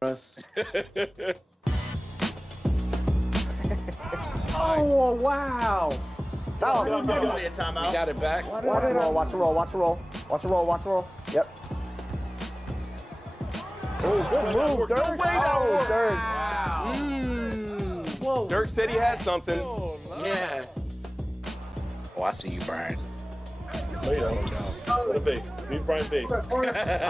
Us. Oh, wow. Foul. We Got it back. Watch the roll, watch the roll, watch the roll. Watch the roll, watch the roll. Yep. Oh, good move, Dirk. Oh, Dirk. Whoa. Dirk said he had something. Yeah. Oh, I see you, Brian. Lay down now. Let it be. Leave Brian be. Oh,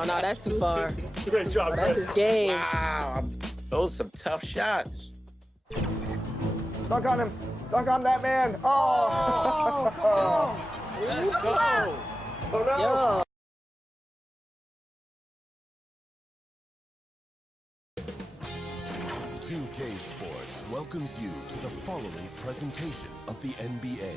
no, that's too far. Great job, That's Chris. his game. Wow, those are some tough shots. Dunk on him. Dunk on that man. Oh. Let's go. Oh, no. Yo. K Sports welcomes you to the following presentation of the NBA.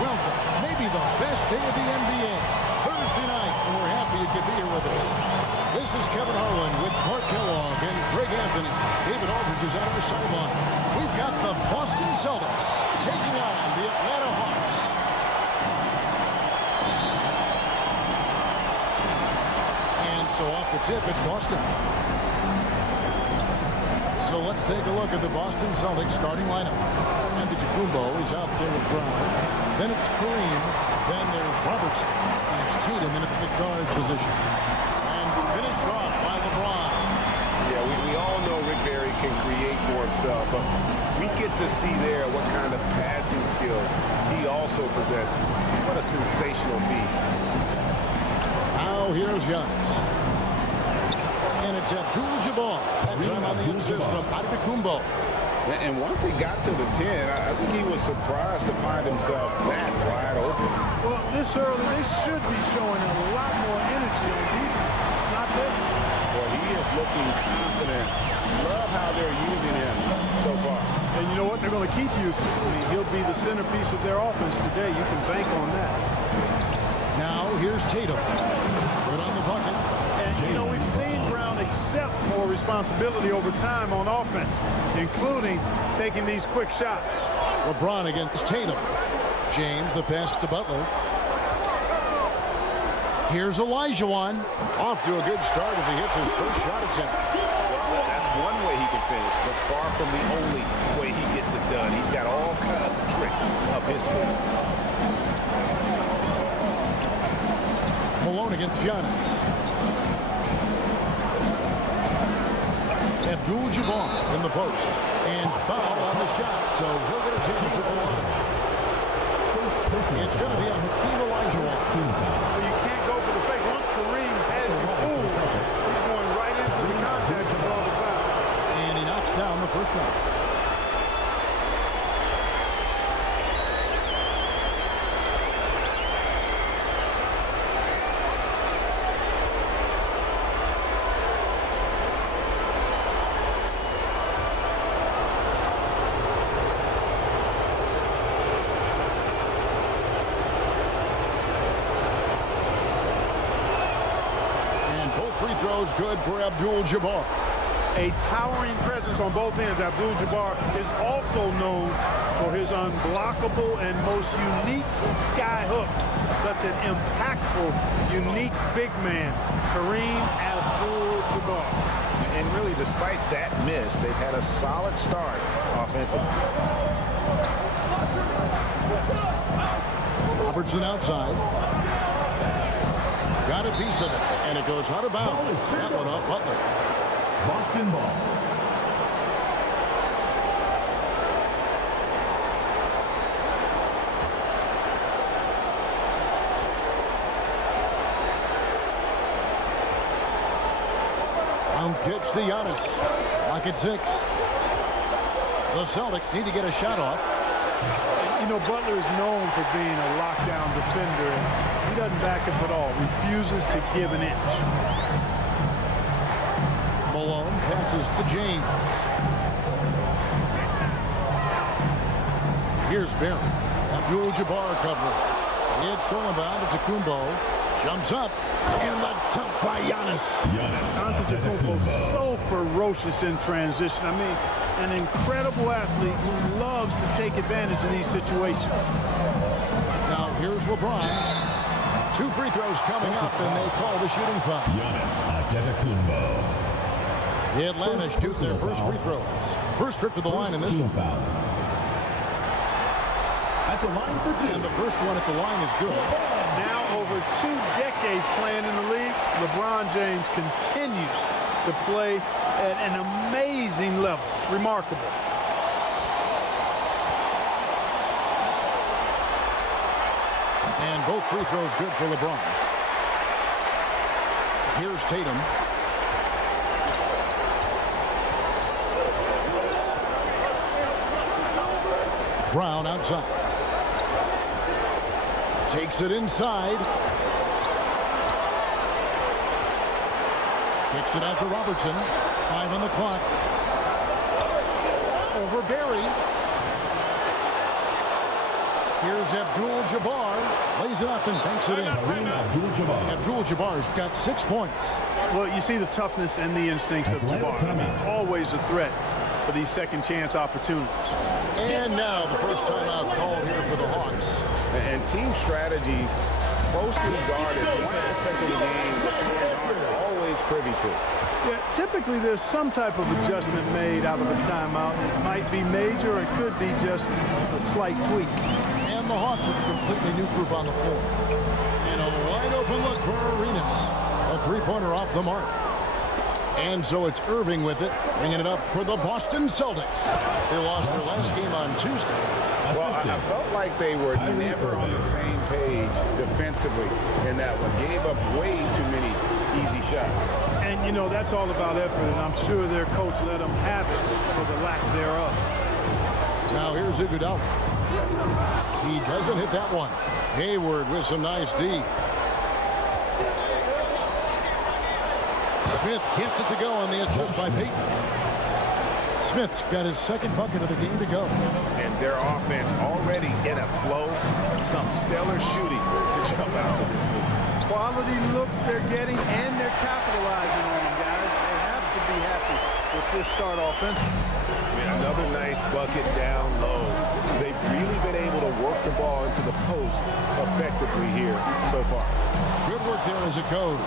Welcome, maybe the best day of the NBA. Thursday night, and we're happy you could be here with us. This is Kevin Harlan with Clark Kellogg and Greg Anthony. David Aldridge is out on the sideline. We've got the Boston Celtics taking on the Atlanta Hawks. And so off the tip, it's Boston. So let's take a look at the Boston Celtics starting lineup. And the Antetokounmpo is out there with Brown. Then it's Kareem. Then there's Robertson. And it's Tatum in the guard position. And finished off by LeBron. Yeah, we all know Rick Barry can create for himself, but we get to see there what kind of passing skills he also possesses. What a sensational feat. Now here's Giannis. And it's Abdul-Jabbar. That time on the insist from Antetokounmpo. And once he got to the 10, I think he was surprised to find himself that wide open. Well, this early, they should be showing a lot more energy on defense. It's not there. Well, he is looking confident. Love how they're using him so far. And you know what? They're going to keep using him. I mean, he'll be the centerpiece of their offense today. You can bank on that. Now here's Tatum. Good on the bucket. And, you know, we've seen Brown accept more responsibility over time on offense, including taking these quick shots. LeBron against Tatum. James, the pass to Butler. Here's Olajuwon. Off to a good start as he hits his first shot attempt. That's one way he can finish, but far from the only way he gets it done. He's got all kinds of tricks up his sleeve. Malone against Giannis. Abdul-Jabbar in the post. And foul on the shot, so he'll get a chance at the line. It's going to be on Hakeem Olajuwon. Well, you can't go for the fake. Once Kareem has you fooled, he's going right into the contact to draw the foul. And he knocks down the first one. Throws good for Abdul-Jabbar. A towering presence on both ends. Abdul-Jabbar is also known for his unblockable and most unique sky hook. Such an impactful, unique big man, Kareem Abdul-Jabbar. And really, despite that miss, they've had a solid start offensively. Robertson outside. Got a piece of it, and it goes out of bounds. That one off Butler. Boston ball. pitch to Giannis. Lock at 6. The Celtics need to get a shot off. You know, Butler is known for being a lockdown defender. He doesn't back up at all. Refuses to give an inch. Malone passes to James. Here's Barry. Abdul-Jabbar covering. It's thrown down to Kumbo. Jumps up. And the dunk by Giannis. Antetokounmpo so ferocious in transition. I mean, an incredible athlete who loves to take advantage of these situations. Now here's LeBron. 2 free throws coming up, and they call the shooting foul. The Atlantis shoot their first free throws. First trip to the line in this one. At the line for 2. And the first one at the line is good. Now over 2 decades playing in the league, LeBron James continues to play at an amazing level. Remarkable. And both free throws good for LeBron. Here's Tatum. Brown outside. Takes it inside. Kicks it out to Robertson. 5 on the clock. Over Barry. Here's Abdul-Jabbar. Lays it up and banks it in. Abdul-Jabbar's got 6 points. Well, you see the toughness and the instincts of Jabbar. I mean, always a threat for these second chance opportunities. And now the first timeout called here for the Hawks. And team strategies closely guarded. One aspect of the game the fans aren't always privy to. Yeah, typically there's some type of adjustment made out of a timeout. It might be major, or it could be just a slight tweak. And the Hawks with a completely new group on the floor. And a wide open look for Arenas. A three-pointer off the mark. And so it's Irving with it, bringing it up for the Boston Celtics. They lost their last game on Tuesday. Well, I felt like they were never on the same page defensively in that one. Gave up way too many easy shots. And, you know, that's all about effort, and I'm sure their coach let them have it for the lack thereof. Now here's Iguodala. He doesn't hit that one. Hayward with some nice D. Smith gets it to go on the assist by Payton. Smith's got his second bucket of the game to go. And their offense already in a flow. Some stellar shooting to jump out to this league. Quality looks they're getting, and they're capitalizing on them, guys. They have to be happy with this start offensively. Another nice bucket down low. They've really been able to work the ball into the post effectively here so far. Good work there as it goes.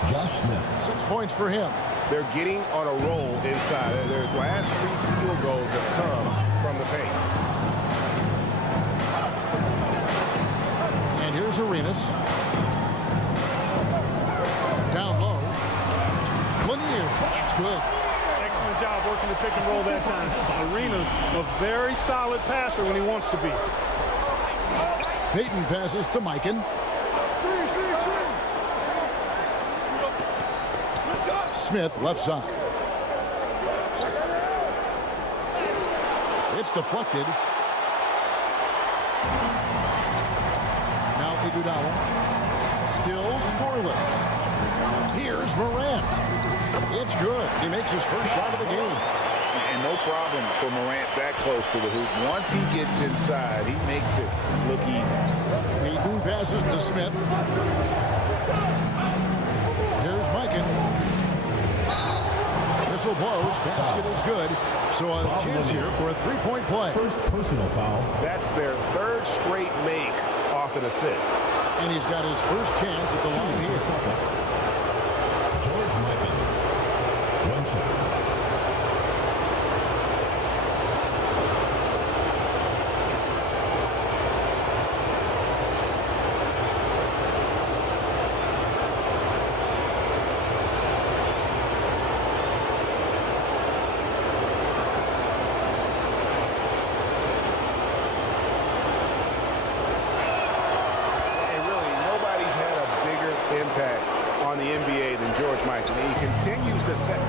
6 points for him. They're getting on a roll inside. Their last 3 field goals have come from the paint. And here's Arenas. Down low. Lanier. That's good. Excellent job working the pick and roll that time. Arenas a very solid passer when he wants to be. Payton passes to Mikan. Smith left side. It's deflected. Now Iguodala. Still scoreless. Here's Morant. It's good. He makes his first shot of the game. And no problem for Morant that close to the hoop. Once he gets inside, he makes it look easy. Payton passes to Smith. Here's Mikan. Whistle blows. Basket is good. So a chance here for a three-point play. First personal foul. That's their 3rd straight make off an assist. And he's got his first chance at the line here. Celtics. George Mikan. 1 shot.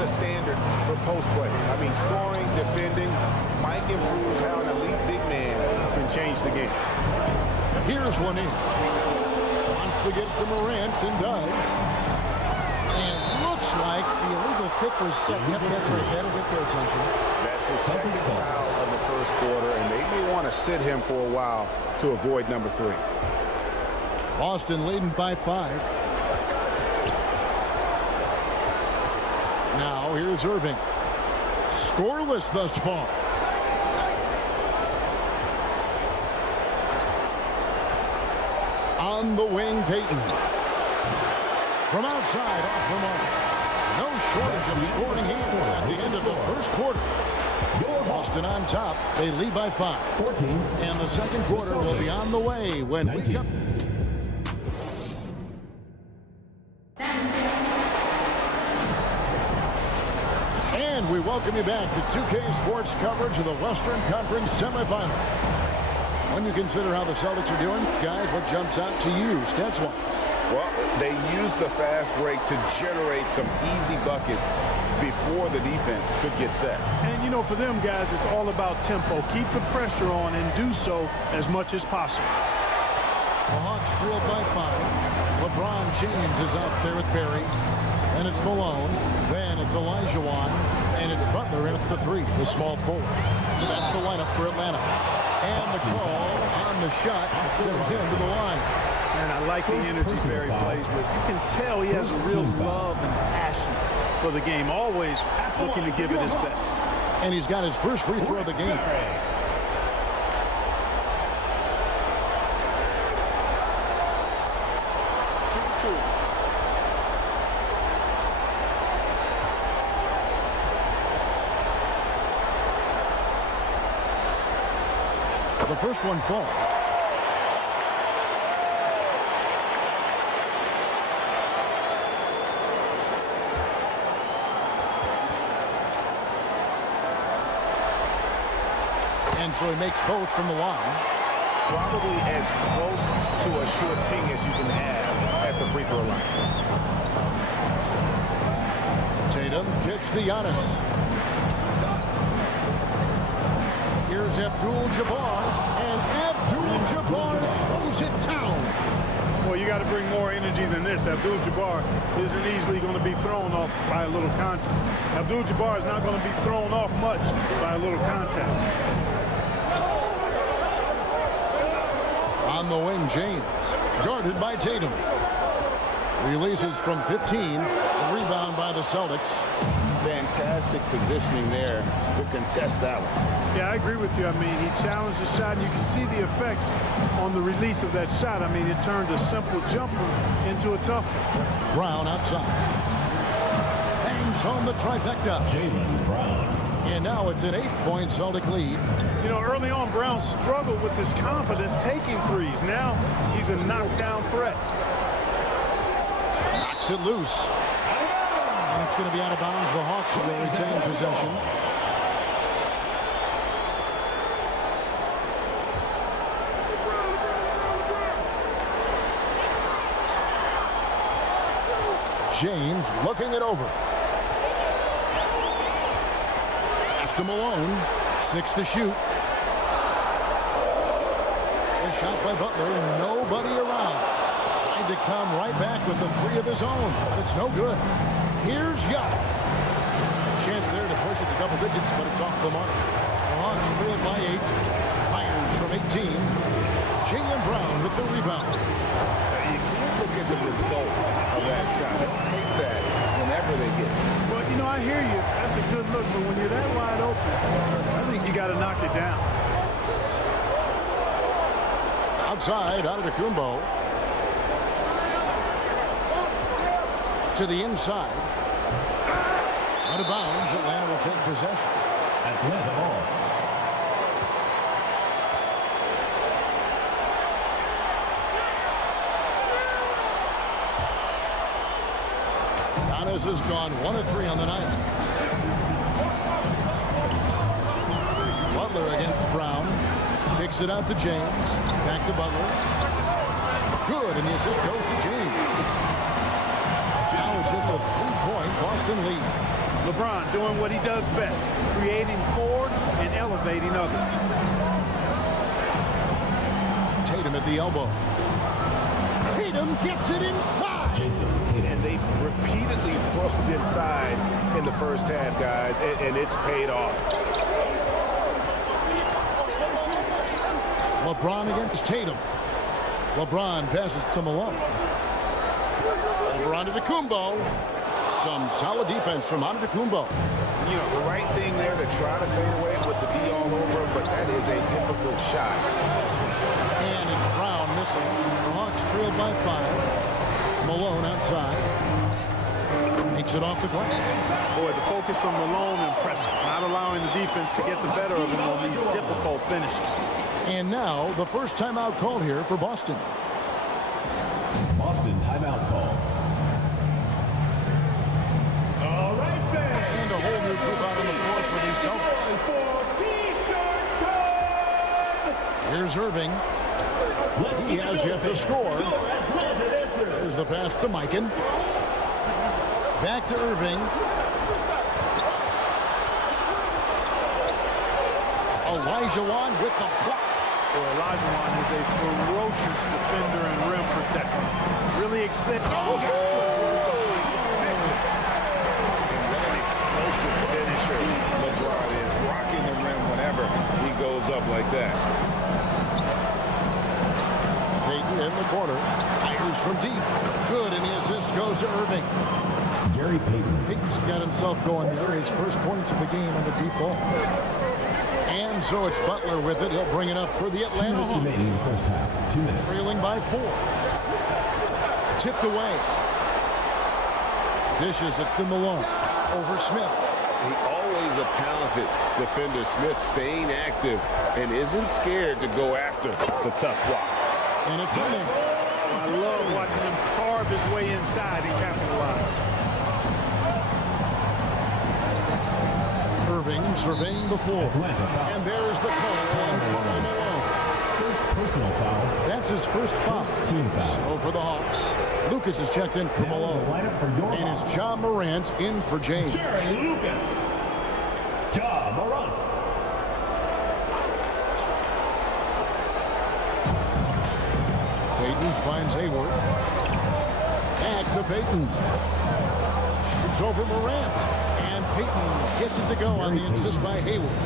the standard for post play. I mean, scoring, defending, might improve how an elite big man can change the game. Here's one in. Wants to get to Morant and does. And looks like the illegal kick was set. Yep, that's right. That'll get their attention. That's his second foul of the first quarter, and they may want to sit him for a while to avoid number 3. Boston leading by 5. Now here's Irving. Scoreless thus far. On the wing, Payton. From outside, off the mark. No shortage of scoring here at the end of the first quarter. Boston on top. They lead by 5. 14. And the second quarter will be on the way when we come. And we welcome you back to 2K Sports coverage of the Western Conference semifinal. When you consider how the Celtics are doing, guys, what jumps out to you, stats-wise? Well, they use the fast break to generate some easy buckets before the defense could get set. And, you know, for them guys, it's all about tempo. Keep the pressure on and do so as much as possible. The Hawks trailed by 5. LeBron James is out there with Barry. Then it's Malone. Then it's Olajuwon. And it's Butler in at the 3, the small forward. So that's the lineup for Atlanta. And the call on the shot sends him to the line. And I like the energy Barry plays with. You can tell he has a real love and passion for the game. Always looking to give it his best. And he's got his first free throw of the game. The first one falls. And so he makes both from the line. Probably as close to a sure thing as you can have at the free throw line. Tatum kicks to Giannis. Here's Abdul-Jabbar, and Abdul-Jabbar throws it down. Well, you got to bring more energy than this. Abdul-Jabbar isn't easily going to be thrown off by a little contact. Abdul-Jabbar is not going to be thrown off much by a little contact. On the wing, James, guarded by Tatum. Releases from 15, rebound by the Celtics. Fantastic positioning there to contest that one. Yeah, I agree with you. I mean, he challenged the shot, and you can see the effects on the release of that shot. I mean, it turned a simple jumper into a tough one. Brown outside. Bangs home the trifecta. Jaylen Brown. And now it's an 8-point Celtic lead. You know, early on, Brown struggled with his confidence taking threes. Now he's a knockdown threat. Knocks it loose. And it's going to be out of bounds. The Hawks will retain possession. James looking it over. Pass to Malone. 6 to shoot. A shot by Butler. Nobody around. Trying to come right back with the 3 of his own, but it's no good. Here's Giannis. A chance there to push it to double digits, but it's off the mark. The Hawks trailed by 8. Fires from 18. Jaylen Brown with the rebound. You can't look at the result of that shot. They'll take that whenever they get it. But, you know, I hear you. That's a good look. But when you're that wide open, I think you got to knock it down. Outside, Antetokounmpo. To the inside. Out of bounds. Atlanta will take possession. Atlanta ball. Giannis has gone 1 of 3 on the night. Butler against Brown. Kicks it out to James. Back to Butler. Good, and the assist goes to James. Now it's just a 3-point Boston lead. LeBron doing what he does best, creating for and elevating others. Tatum at the elbow. Tatum gets it inside. And they've repeatedly probed inside in the first half, guys, and it's paid off. LeBron against Tatum. LeBron passes to Malone. Over Antetokounmpo. Some solid defense from Antetokounmpo. You know, the right thing there to try to fade away with the D all over, but that is a difficult shot to see. And it's Brown missing. The Hawks trailed by 5. Malone outside. Takes it off the glass. Boy, the focus on Malone impressive. Not allowing the defense to get the better of him on these difficult finishes. And now the first timeout called here for Boston. Boston timeout called. All right, fans. And a whole new group out on the floor for these Celtics. Here's Irving. He has yet to score. There's the pass to Mikan. Back to Irving. Olajuwon with the block. Olajuwon is a ferocious defender and rim protector. Really excited. What an explosive finisher LeBron is, rocking the rim whenever he goes up like that. Payton in the corner. Fires from deep. Good, and the assist goes to Irving. Gary Payton. Payton's got himself going there. His first points of the game on the deep ball. And so it's Butler with it. He'll bring it up for the Atlanta Hawks. 2 minutes remaining in the first half. 2 minutes. Trailing by 4. Tipped away. Dishes it to Malone. Over Smith. He always a talented defender. Smith staying active and isn't scared to go after the tough blocks. And it's in there. I love watching him carve his way inside and capitalize. Irving surveying the floor. And there's the call on Malone. First personal foul. That's his first foul. Team foul. So for the Hawks, Lucas is checked in for Malone. And it's John Morant in for James. Lucas. John Morant. Payton finds Hayward. Back to Payton. It's over Morant. And Payton gets it to go on the assist by Hayward.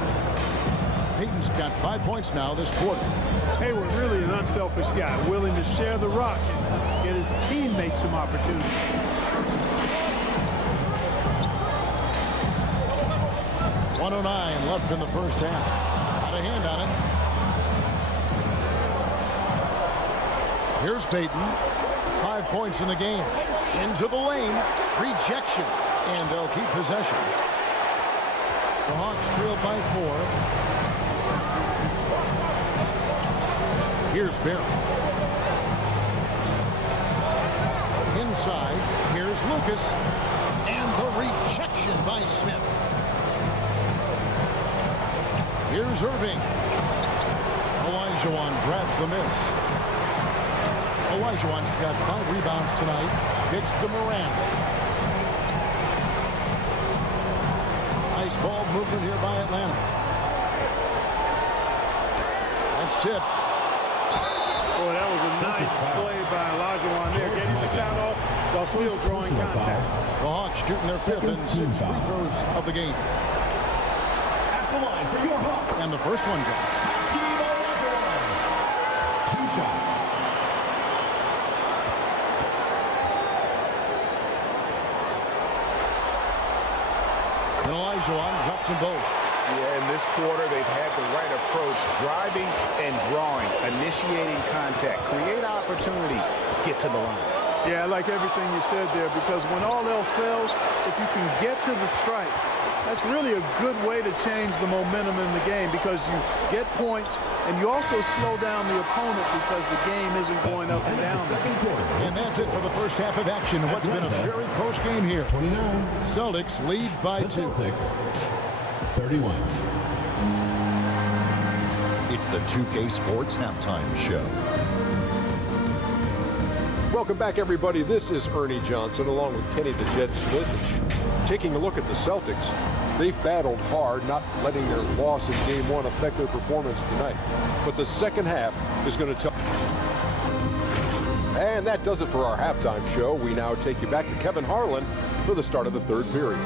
Payton's got 5 points now this quarter. Hayward really an unselfish guy, willing to share the rock and get his teammates some opportunity. .109 left in the first half. Got a hand on it. Here's Payton. 5 points in the game. Into the lane. Rejection. And they'll keep possession. The Hawks trailed by 4. Here's Barry. Inside. Here's Lucas. And the rejection by Smith. Here's Irving. Olajuwon grabs the miss. Olajuwon's got 5 rebounds tonight. Gets to Morant. Nice ball movement here by Atlanta. That's tipped. Boy, that was a nice play by Olajuwon there, getting the shot off while still drawing contact. The Hawks shooting their 5th and 6th free throws of the game. At the line for your Hawks. And the first one drops. 2 shots. And Olajuwon drops them both. Yeah, in this quarter, they've had the right approach, driving and drawing, initiating contact, create opportunities, get to the line. Yeah, I like everything you said there, because when all else fails, if you can get to the stripe, that's really a good way to change the momentum in the game, because you get points and you also slow down the opponent because the game isn't going up and down. And that's it for the first half of action. What's been a very close game here. 29. Celtics lead by 2. Celtics 31. It's the 2K Sports Halftime Show. Welcome back, everybody. This is Ernie Johnson, along with Kenny the Jet Smith. Taking a look at the Celtics, they've battled hard, not letting their loss in Game 1 affect their performance tonight. But the second half is going to tell. And that does it for our halftime show. We now take you back to Kevin Harlan for the start of the third period.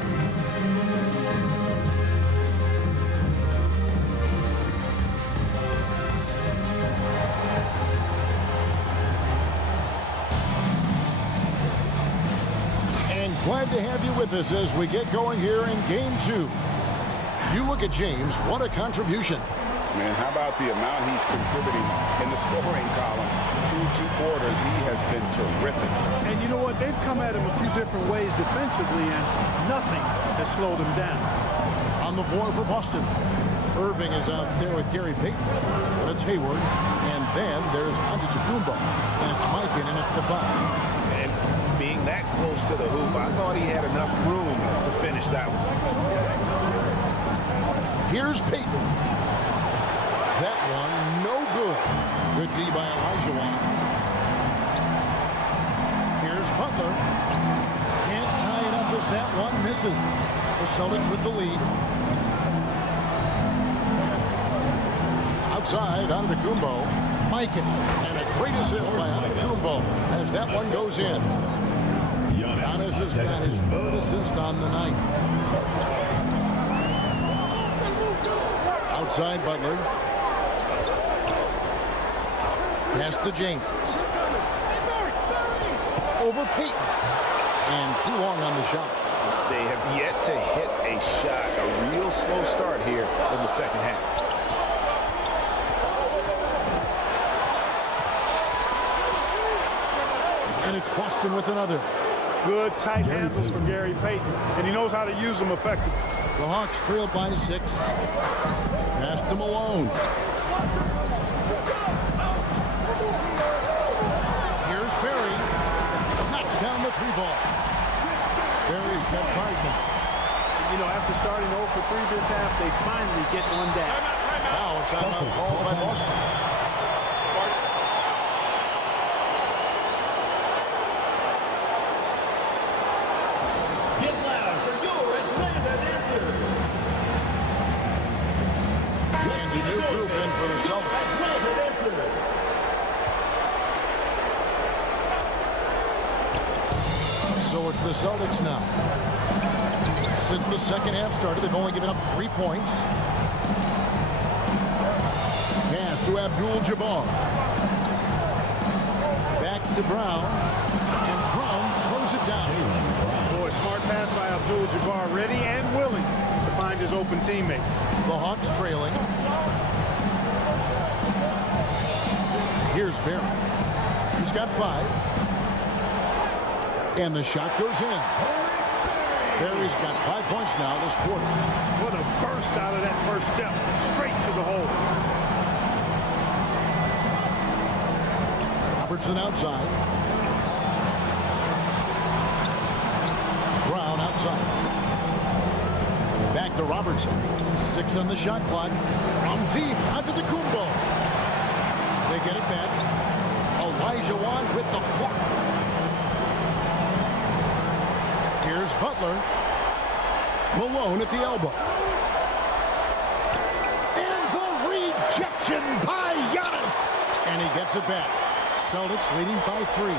Glad to have you with us as we get going here in Game 2. You look at James, what a contribution. Man, how about the amount he's contributing in the scoring column? Through 2 quarters, he has been terrific. And you know what? They've come at him a few different ways defensively, and nothing has slowed him down. On the floor for Boston, Irving is out there with Gary Payton. But it's Hayward, and then there's Antetokounmpo, and it's Mikinen at the 5. Being that close to the hoop, I thought he had enough room to finish that one. Here's Payton. That one, no good. Good D by Olajuwon. Here's Butler. Can't tie it up as that one misses. The Celtics with the lead. Outside, Antetokounmpo. Mikinen. And a great assist by Antetokounmpo as that one goes in. Giannis has got his 3rd assist on the night. Outside Butler. Pass to James. Over Payton. And too long on the shot. They have yet to hit a shot. A real slow start here in the second half. And it's Boston with another. Good tight handles for Gary Payton, and he knows how to use them effectively. The Hawks trail by 6. Pass to Malone. Here's Perry. Knocks down the 3-ball. Perry's got 5. You know, after starting 0 for 3 this half, they finally get one down. Now it's out called by Boston. So it's the Celtics now. Since the second half started, they've only given up 3 points. Pass to Abdul-Jabbar. Back to Brown. And Brown throws it down. Boy, smart pass by Abdul-Jabbar, ready and willing to find his open teammates. The Hawks trailing. Here's Barry. He's got 5. And the shot goes in. Barry's got 5 points now this quarter. What a burst out of that first step. Straight to the hole. Robertson outside. Brown outside. Back to Robertson. 6 on the shot clock. From deep. Antetokounmpo. They get it back. Olajuwon with the block. Here's Butler. Malone at the elbow. And the rejection by Giannis. And he gets it back. Celtics leading by 3.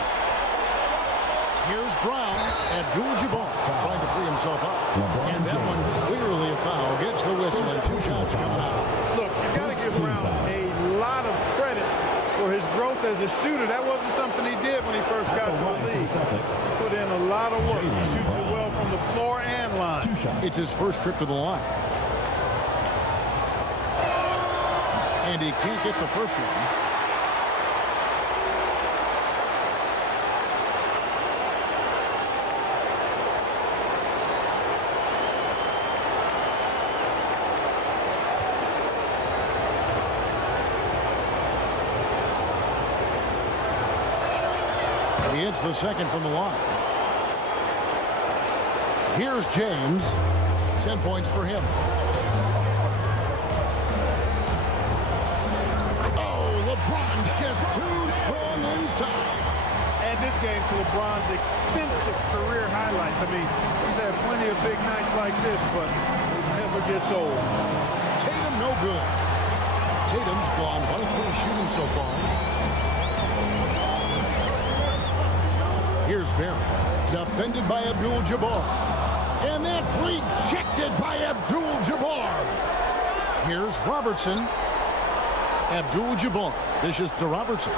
Here's Brown. Abdul-Jabbar trying to free himself up. And that one clearly a foul. Gets the whistle and 2 shots coming out. Look, you got to give Brown a lot of credit for his growth as a shooter. That wasn't something he did when he first got to the league. Put in a lot of work. He shoots it well from the floor and line. It's his first trip to the line. And he can't get the first one. He hits the second from the line. Here's James. 10 points for him. Oh, LeBron's just too strong inside. And this this game to LeBron's extensive career highlights. I mean, he's had plenty of big nights like this, but it never gets old. Tatum no good. Tatum's gone 1 of 3 shooting so far. Here's Barry, defended by Abdul-Jabbar. And that's rejected by Abdul-Jabbar. Here's Robertson. Abdul-Jabbar dishes to Robertson.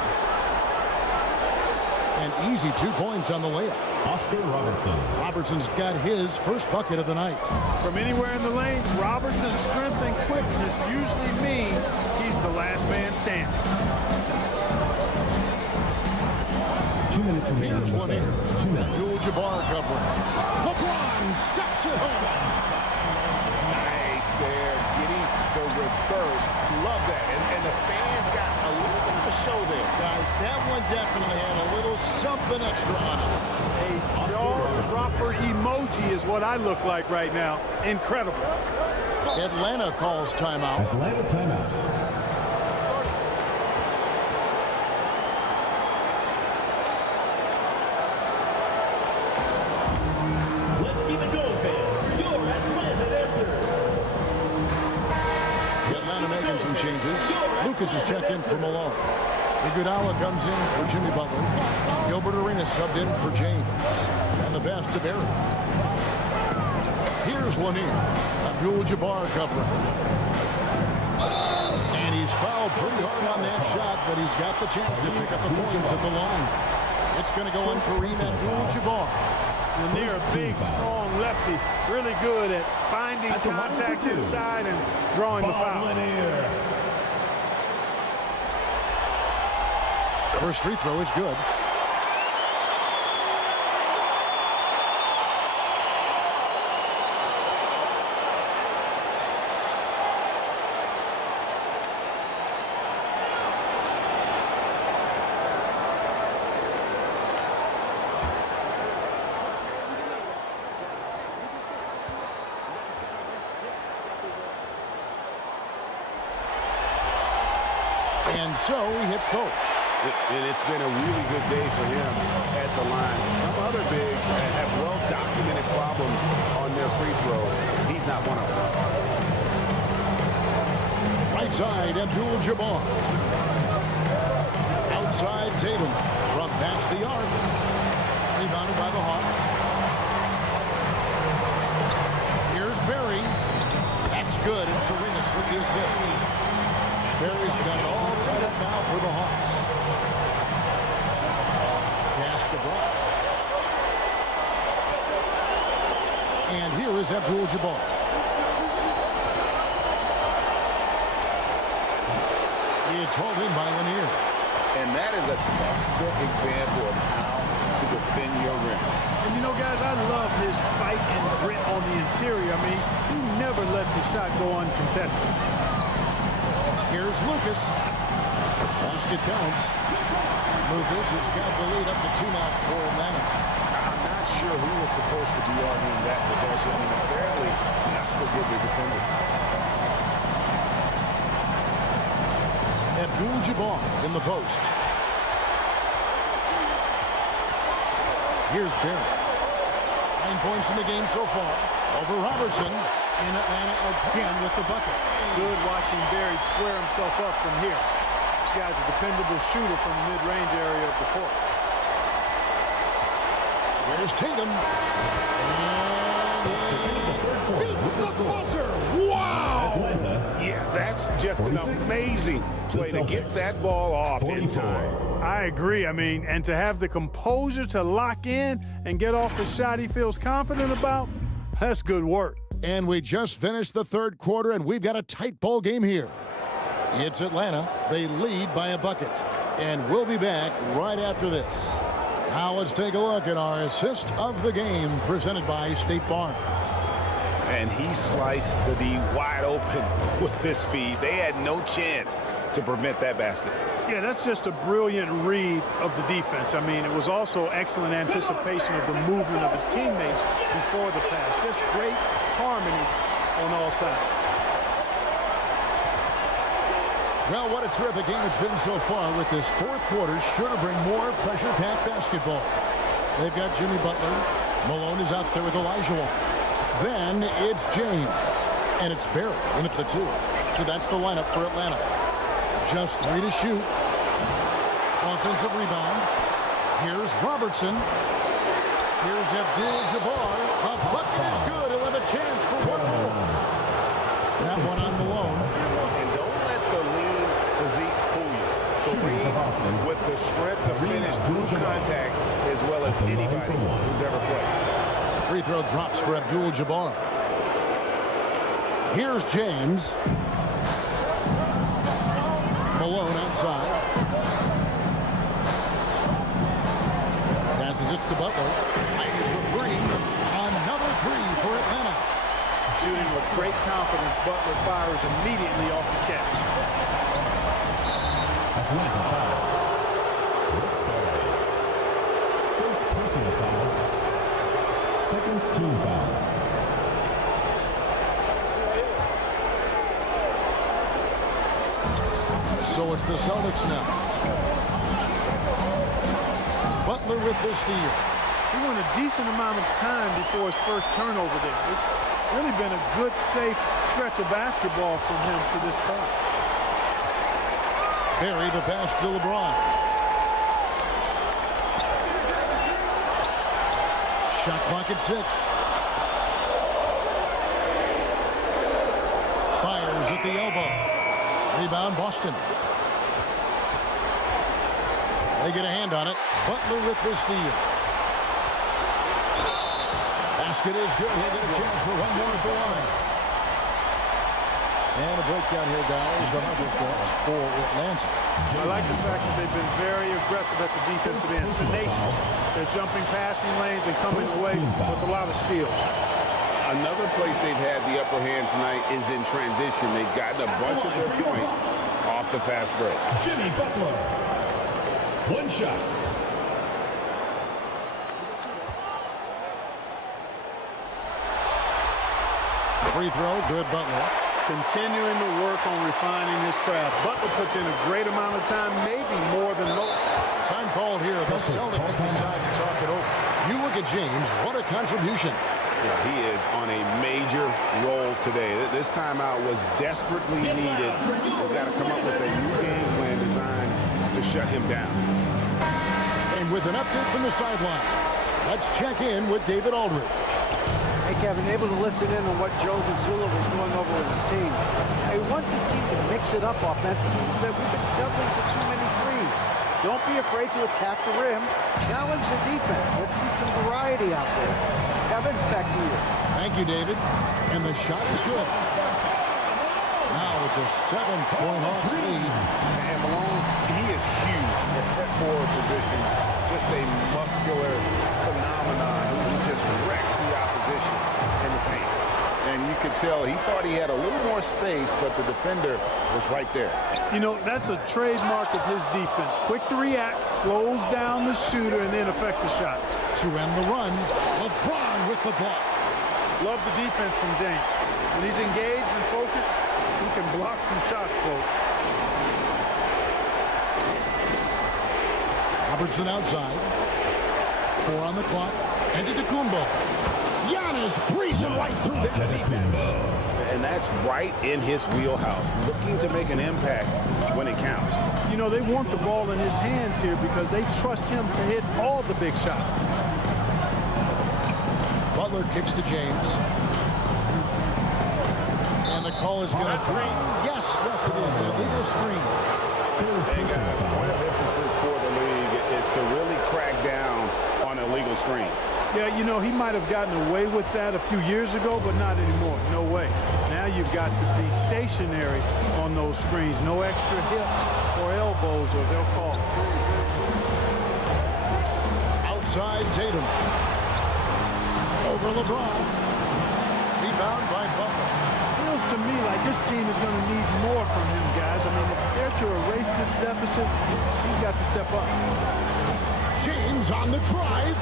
An easy 2 points on the layup. Oscar Robertson. Robertson's got his first bucket of the night. From anywhere in the lane, Robertson's strength and quickness usually means he's the last man standing. 2 minutes remaining. Here's one in. Abdul-Jabbar covering. LeBron steps it home. Nice there, getting the reverse. Love that. And the fans got a little bit of a show there. Guys, that one definitely had a little something extra on it. A jaw-dropper emoji is what I look like right now. Incredible. Atlanta calls timeout. Atlanta timeout. Let's keep it going, fans, for your Atlanta answer. Atlanta making some changes. Lucas is checked in for Malone. Iguodala comes in for Jimmy Butler. Gilbert Arenas subbed in for James. And the pass to Barry. Here's Lanier. Abdul-Jabbar covering. And he's fouled pretty hard on that shot, but he's got the chance to pick up the points at the line. It's going to go in for Kareem Abdul-Jabbar. Lanier, a big, strong lefty. Really good at finding contact inside and drawing the foul. First free throw is good. And so he hits both. And it's been a really good day for him at the line. Some other bigs have well-documented problems on their free throws. He's not one of them. Right side, Abdul-Jabbar. Outside, Tatum. From past the arc. Rebounded by the Hawks. Here's Barry. That's good, and Arenas with the assist. Barry's got it all tied up now for the Hawks. Pass to Brown. And here is Abdul-Jabbar. It's hauled in by Lanier. And that is a textbook example of how to defend your rim. And you know, guys, I love his fight and grit on the interior. I mean, he never lets a shot go uncontested. Here's Lucas. Basket counts. Lucas has got the lead up to 2 now for Atlanta. I'm not sure who was supposed to be on him that possession. I mean, apparently not the good defender. Abdul-Jabbar in the post. Here's Barry. 9 points in the game so far. Over Robertson. In Atlanta again with the bucket. Good watching Barry square himself up from here. This guy's a dependable shooter from the mid-range area of the court. Here's Tatum. And beats the buzzer. Wow! Yeah, that's just an amazing play to get that ball off in time. I agree. I mean, and to have the composure to lock in and get off the shot he feels confident about, that's good work. And we just finished the third quarter, and we've got a tight ball game here. It's Atlanta. They lead by a bucket. And we'll be back right after this. Now let's take a look at our assist of the game presented by State Farm. And he sliced the D wide open with this feed. They had no chance to prevent that basket. Yeah, that's just a brilliant read of the defense. I mean, it was also excellent anticipation of the movement of his teammates before the pass. Just great harmony on all sides. Well, what a terrific game it's been so far with this fourth quarter. Sure to bring more pressure-packed basketball. They've got Jimmy Butler. Malone is out there with Elijah. Then it's James. And it's Barry in at the 2. So that's the lineup for Atlanta. Just 3 to shoot. Offensive rebound. Here's Robertson. Here's Abdul-Jabbar. The bucket is good. He'll have a chance for one more. That one on Malone. And don't let the lean physique fool you. Kareem with the strength to finish through contact as well as anybody who's ever played. Free throw drops for Abdul-Jabbar. Here's James. Malone outside. Passes it to Butler. Fires the 3. Another 3 for Atlanta. Shooting with great confidence, Butler fires immediately off the catch. Atlanta foul. First personal foul. Second team foul. So it's the Celtics now. Butler with the steal. He won a decent amount of time before his first turnover there. It's really been a good, safe stretch of basketball from him to this point. Barry the pass to LeBron. Shot clock at 6. Fires at the elbow. Rebound Boston. They get a hand on it. Butler with the steal. Basket is good. He'll get a chance for one more at the line. And a breakdown here, guys. The Hunters stats for Atlanta. I like the fact that they've been very aggressive at the defensive end. Tenacious. They're jumping passing lanes and coming away with a lot of steals. Another place they've had the upper hand tonight is in transition. They've gotten a bunch of their points off the fast break. Jimmy Butler. One shot. Free throw, good Butler. Continuing to work on refining his craft. Butler puts in a great amount of time, maybe more than most. Time called here. The Celtics decide to talk it over. You look at James, what a contribution. Yeah, he is on a major roll today. This timeout was desperately needed. We've got to come up with a new game plan designed to shut him down. And with an update from the sideline, let's check in with David Aldridge. Hey, Kevin, able to listen in on what Joe Mazzulla was going over with his team. He wants his team to mix it up offensively. He said, we've been settling for too many threes. Don't be afraid to attack the rim. Challenge the defense. Let's see some variety out there. Kevin, back to you. Thank you, David. And the shot is good. Now it's a 7-point Hawks lead. And Malone, he is huge at that forward position. Just a muscular phenomenon who just wrecks the opposition in the paint. And you could tell he thought he had a little more space, but the defender was right there. You know, that's a trademark of his defense. Quick to react, close down the shooter, and then affect the shot. To end the run, LeBron with the block. Love the defense from James. When he's engaged and focused, he can block some shots, folks. Robertson outside. 4 on the clock. Antetokounmpo. Giannis breezing right through their defense. And that's right in his wheelhouse, looking to make an impact when it counts. You know, they want the ball in his hands here because they trust him to hit all the big shots. Butler kicks to James. And the call is going to screen. Yes, it is. An illegal screen. Hey guys, point of emphasis for the league is to really crack down on illegal screens. Yeah, you know, he might have gotten away with that a few years ago, but not anymore. No way. Now you've got to be stationary on those screens. No extra hips or elbows, or they'll call. Outside Tatum. Over LeBron. Rebound by Butler. Feels to me like this team is going to need more from him, guys. I mean, if they're to erase this deficit, he's got to step up. James on the drive.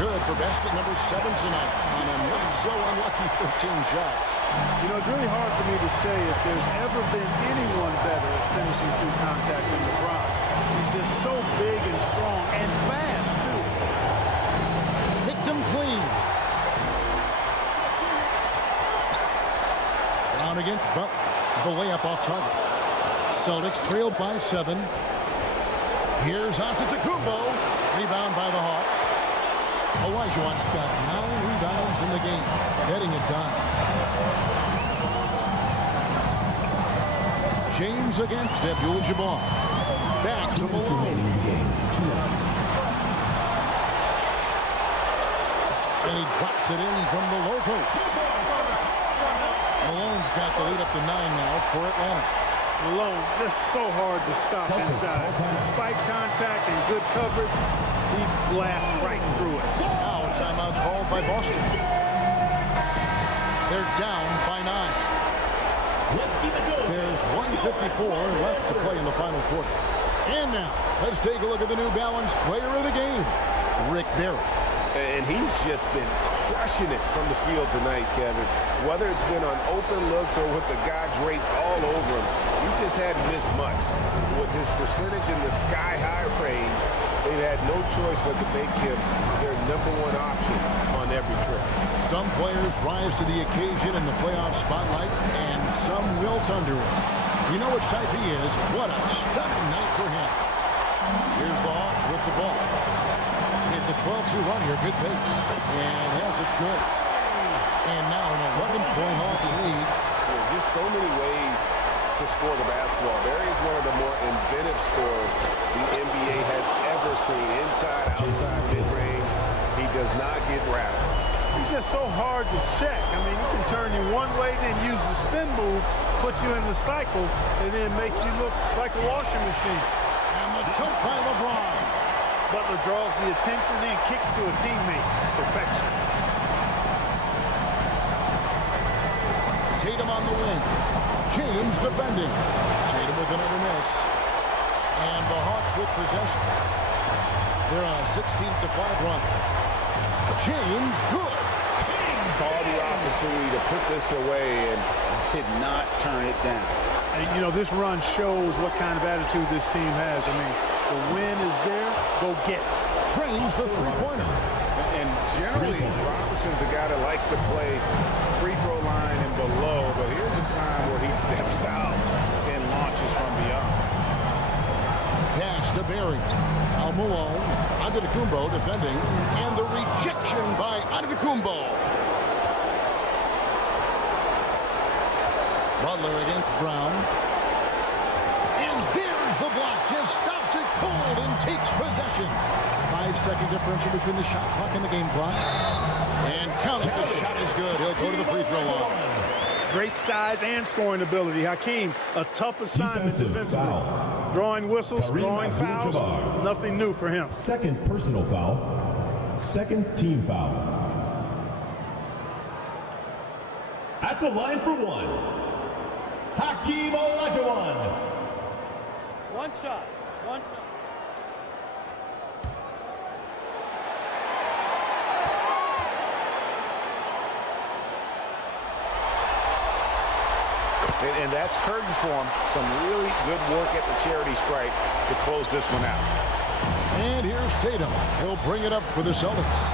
good for basket number 7 tonight on a not-so-unlucky 13 shots. You know, it's really hard for me to say if there's ever been anyone better at finishing through contact than LeBron. He's just so big and strong and fast, too. Picked him clean. Down against the layup off target. Celtics trailed by 7. Here's Antetokounmpo. Rebound by the Hawks. Olajuwon's got 9 rebounds in the game, getting it done. James against Abdul-Jabbar. Back to Malone. And he drops it in from the low post. Malone's got the lead up to 9 now for Atlanta. Malone just so hard to stop inside. Despite contact and good coverage, he blasts right through it. Now a timeout called by Boston. They're down by 9. There's 1:54 left to play in the final quarter. And now, let's take a look at the New Balance player of the game, Rick Barry. And he's just been crushing it from the field tonight, Kevin. Whether it's been on open looks or with the guy draped all over him, he just hadn't missed much. With his percentage in the sky-high range, they've had no choice but to make him their #1 option on every trip. Some players rise to the occasion in the playoff spotlight, and some wilt under it. You know which type he is. What a stunning night for him. Here's the Hawks with the ball. It's a 12-2 run here, good pace. And yes, it's good. And now an 11-point Hawks lead. There's just so many ways to score the basketball. Barry is one of the more inventive scorers the NBA has ever seen. Inside, outside, mid-range. He does not get rattled. He's just so hard to check. I mean, he can turn you one way, then use the spin move, put you in the cycle, and then make you look like a washing machine. And the dunk by LeBron. Butler draws the attention, then kicks to a teammate. Perfection. Tatum on the wing. James defending. Tatum with another miss. And the Hawks with possession. They're on a 16-5 run. James, good. Saw the opportunity to put this away and did not turn it down. And, you know, this run shows what kind of attitude this team has. I mean, the win is there, go get it. Trains the three-pointer. And generally, Robinson's a guy that likes to play free throw line and below, but here's a time where he steps out and launches from beyond. Pass to Barry. Now Malone. Antetokounmpo defending. And the rejection by Antetokounmpo. Butler against Brown. And there's the block. Just stops it cold and takes possession. 5-second differential between the shot clock and the game clock. And count it. The shot is good. He'll go to the free throw line. Great size and scoring ability. Hakeem, a tough assignment defensively. Drawing whistles, drawing fouls. Nothing new for him. Second personal foul. Second team foul. At the line for 1, Hakeem Olajuwon. One shot. One shot. And that's curtains for him. Some really good work at the charity stripe to close this one out. And here's Tatum. He'll bring it up for the Celtics.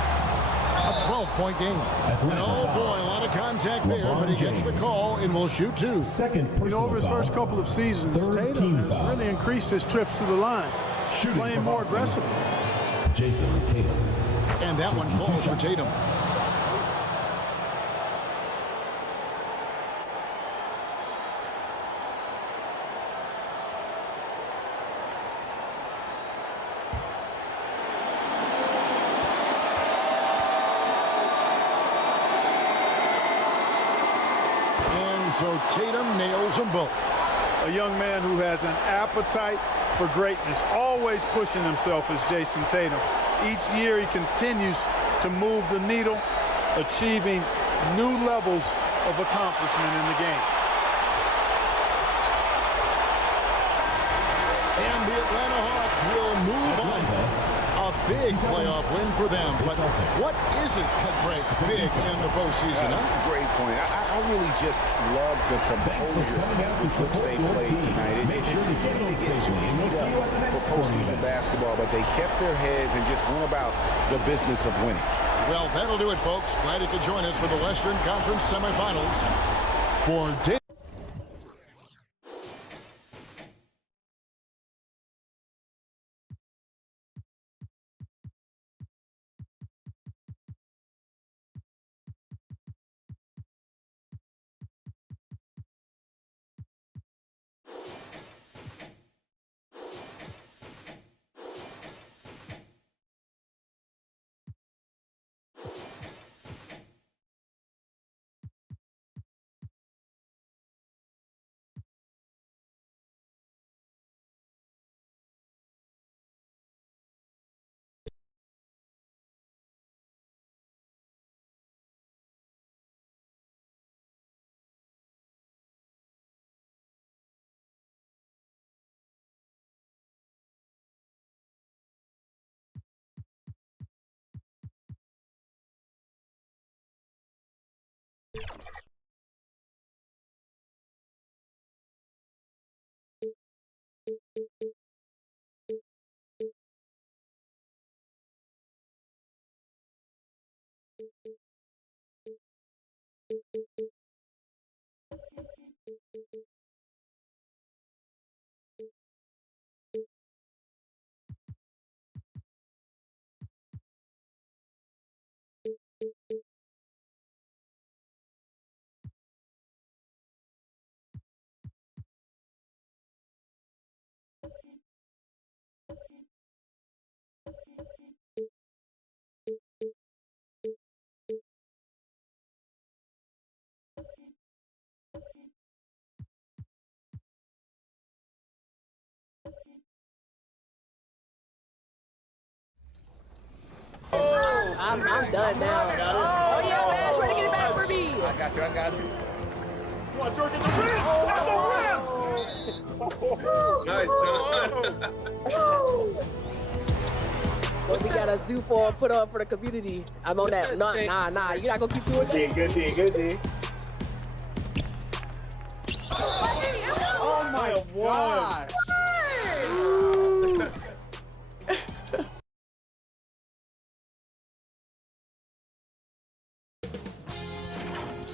A 12-point game. And oh boy, a lot of contact there, but he gets the call and will shoot 2. Second you know, over his first couple of seasons, Tatum has really increased his trips to the line, playing more aggressively. Jason Tatum. And that one falls for Tatum. So Tatum nails them both. A young man who has an appetite for greatness, always pushing himself as Jason Tatum. Each year he continues to move the needle, achieving new levels of accomplishment in the game. And the Atlanta Hawks will move on. A A big playoff win for them. But what isn't Greg big in the postseason? Great point. I really just love the composure with which they played tonight. It's easy to get too beat up for postseason basketball, but they kept their heads and just went about the business of winning. Well, that'll do it, folks. Glad you could join us for the Western Conference semifinals. For Dave. I'm done now. Oh yeah, man, try to get it back for me. I got you. Come on, Dirk, at the rim! At the rim! Nice. What we gotta do put on for the community. I'm on that. Nah. You're not gonna keep doing that. Good D. Oh my God.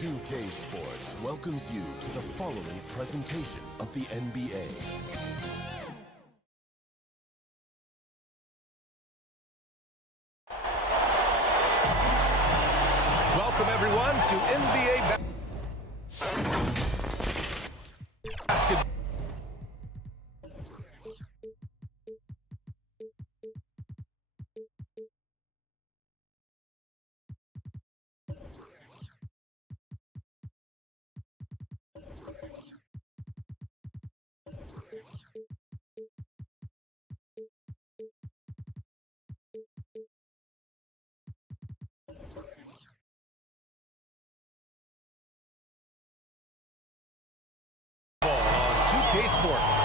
2K Sports welcomes you to the following presentation of the NBA. Welcome everyone to NBA basketball. Sports.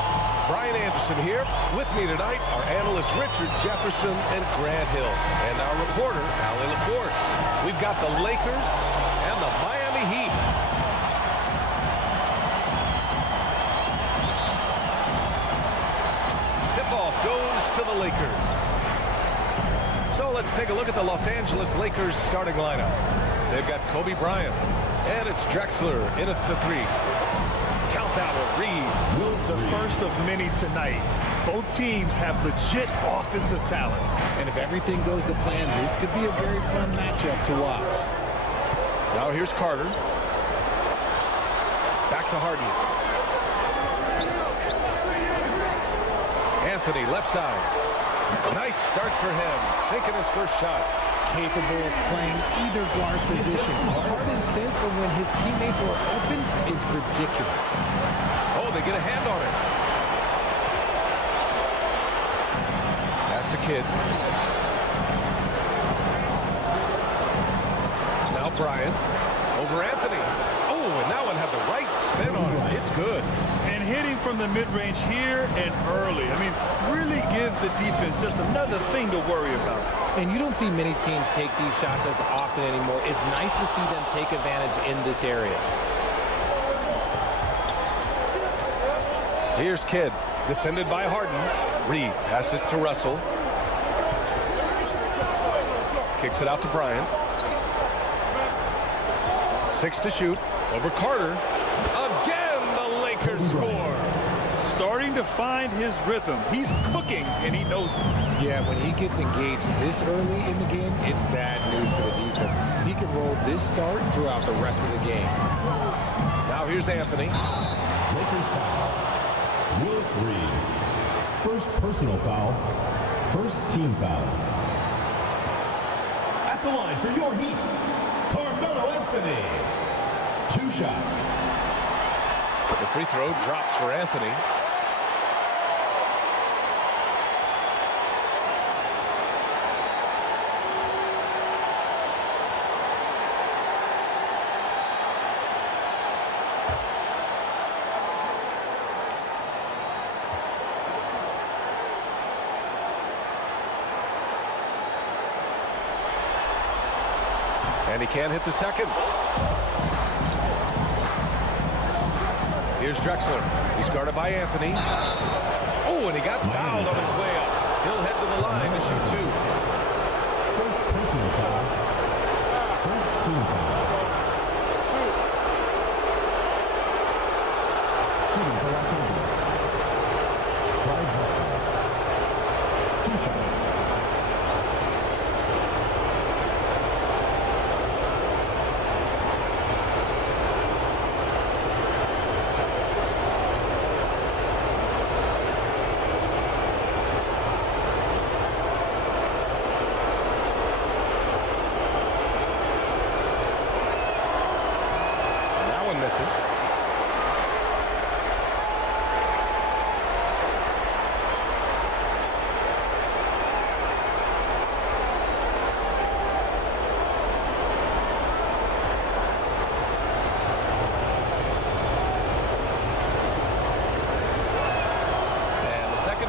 Brian Anderson here. With me tonight are analysts Richard Jefferson and Grant Hill, and our reporter, Allie LaForce. We've got the Lakers and the Miami Heat. Tip-off goes to the Lakers. So let's take a look at the Los Angeles Lakers starting lineup. They've got Kobe Bryant, and it's Drexler in at the 3. Count that one, Reed. The first of many tonight. Both teams have legit offensive talent. And if everything goes to plan, this could be a very fun matchup to watch. Now here's Carter. Back to Harden. Anthony, left side. Nice start for him. Sinking his first shot. Capable of playing either guard position. Harden's sense for when his teammates are open is ridiculous. Oh, they get a hand on it. Pass to Kidd. Now Bryant. Over Anthony. Oh, and that one had the right spin on it. It's good. And hitting from the mid-range here and early. I mean, really gives the defense just another thing to worry about. And you don't see many teams take these shots as often anymore. It's nice to see them take advantage in this area. Here's Kidd, defended by Harden. Reed passes to Russell. Kicks it out to Bryant. 6 to shoot. Over Carter. Again, the Lakers score. Starting to find his rhythm. He's cooking, and he knows it. Yeah, when he gets engaged this early in the game, it's bad news for the defense. He can roll this start throughout the rest of the game. Now here's Anthony. Lakers foul. Willis Reed. First personal foul. First team foul. At the line for your Heat, Carmelo Anthony. 2 shots. The free throw drops for Anthony. And he can't hit the second. Here's Drexler. He's guarded by Anthony. Oh, and he got fouled on his way up. He'll head to the line to shoot 2. First personal foul. First team foul. Shooting for Los Angeles. Clyde Drexler. 2 shots.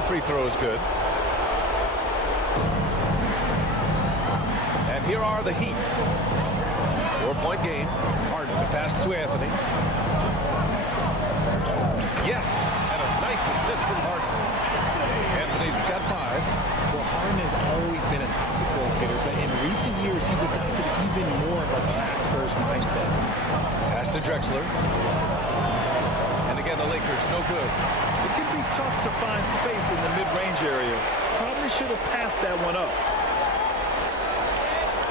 Free throw is good. And here are the Heat. 4-point game. Harden to pass to Anthony. Yes, and a nice assist from Harden. Anthony's got 5. Well, Harden has always been a top facilitator, but in recent years, he's adopted even more of a pass-first mindset. Pass to Drexler. And again, the Lakers, no good. It can be tough to find space in the mid-range area. Probably should have passed that one up.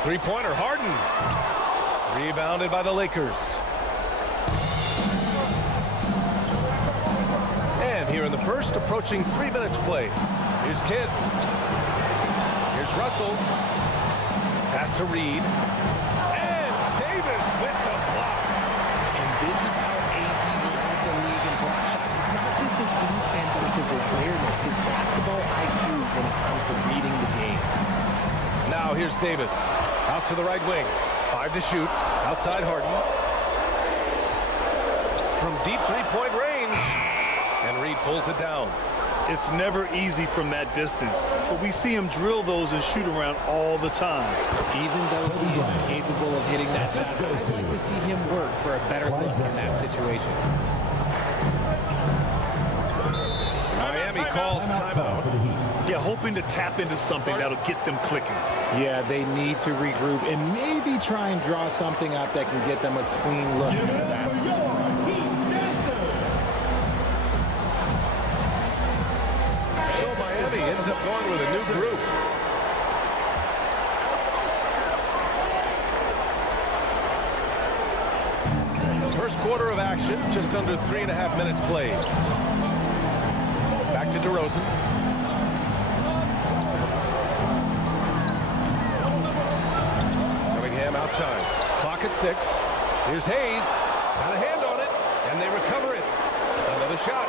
3-pointer, Harden. Rebounded by the Lakers. And here in the first, approaching 3 minutes play. Here's Kidd. Here's Russell. Pass to Reed. And Davis with the block. And this is how AD will lead the league in block shots. It's not just his wingspan, but it's his awareness, his basketball IQ when it comes to reading the game. Now here's Davis. Out to the right wing. 5 to shoot. Outside Harden. From deep 3-point range. And Reed pulls it down. It's never easy from that distance, but we see him drill those and shoot around all the time. Even though he is capable of hitting that shot, I'd like to see him work for a better look in that situation. Miami calls timeout. Yeah, hoping to tap into something that'll get them clicking. Yeah, they need to regroup and maybe try and draw something up that can get them a clean look at the basketball. So Miami ends up going with a new group. First quarter of action, just under 3.5 minutes played. Back to DeRozan. Cunningham outside. Clock at 6. Here's Hayes. Got a hand on it, and they recover it. Another shot.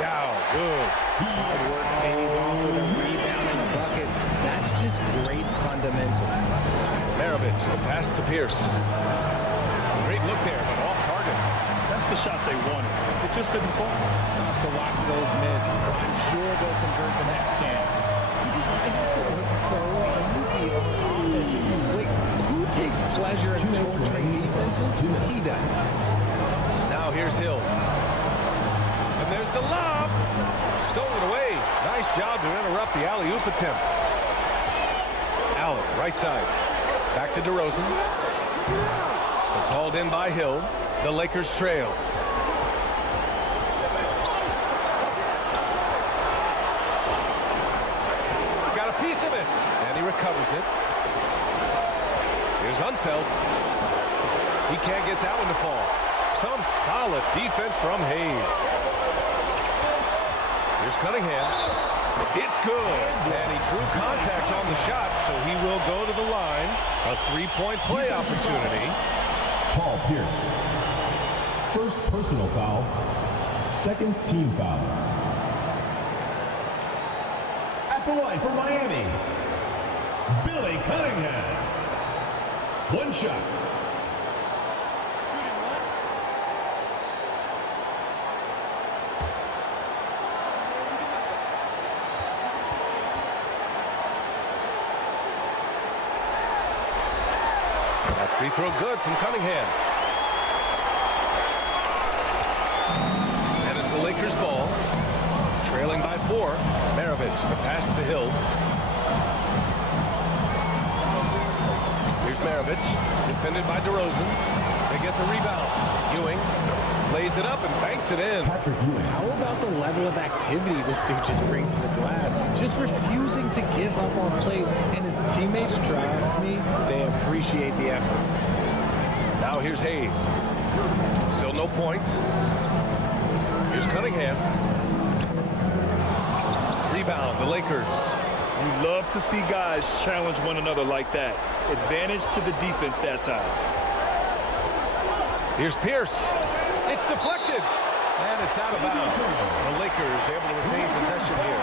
Down. Good. Hard work pays off with a rebound and a bucket. That's just great fundamental. MARAVICH, the pass to Pierce. Great look there, but off target. That's the shot they wanted. It just didn't fall. Tough to watch those miss, I'm sure they'll convert the next chance. He just makes it look so easy on offense. Like, who takes pleasure in torturing defenses? He does. Now here's Hill. And there's the lob. Stolen away. Nice job to interrupt the alley-oop attempt. Allen, right side. Back to DeRozan. It's hauled in by Hill. The Lakers trail. Got a piece of it. And he recovers it. Here's UNSELD. He can't get that one to fall. Some solid defense from Hayes. Here's Cunningham. It's good. And he drew contact on the shot, so he will go to the line. A three-point play opportunity. Paul Pierce. First personal foul. Second team foul. At the line for Miami, Billy Cunningham. One shot. That free throw good from Cunningham. And it's the Lakers ball. Trailing by 4. Maravich, the pass to Hill. Here's Maravich, defended by DeRozan. They get the rebound. Ewing lays it up and banks it in. Patrick Ewing. How about the level of activity this dude just brings to the glass? Just refusing to give up on plays, and his teammates, trust me, they appreciate the effort. Now here's Hayes. Still no points. Here's Cunningham. Rebound, the Lakers. You love to see guys challenge one another like that. Advantage to the defense that time. Here's Pierce. It's deflected. And it's out of bounds. The Lakers able to retain possession here.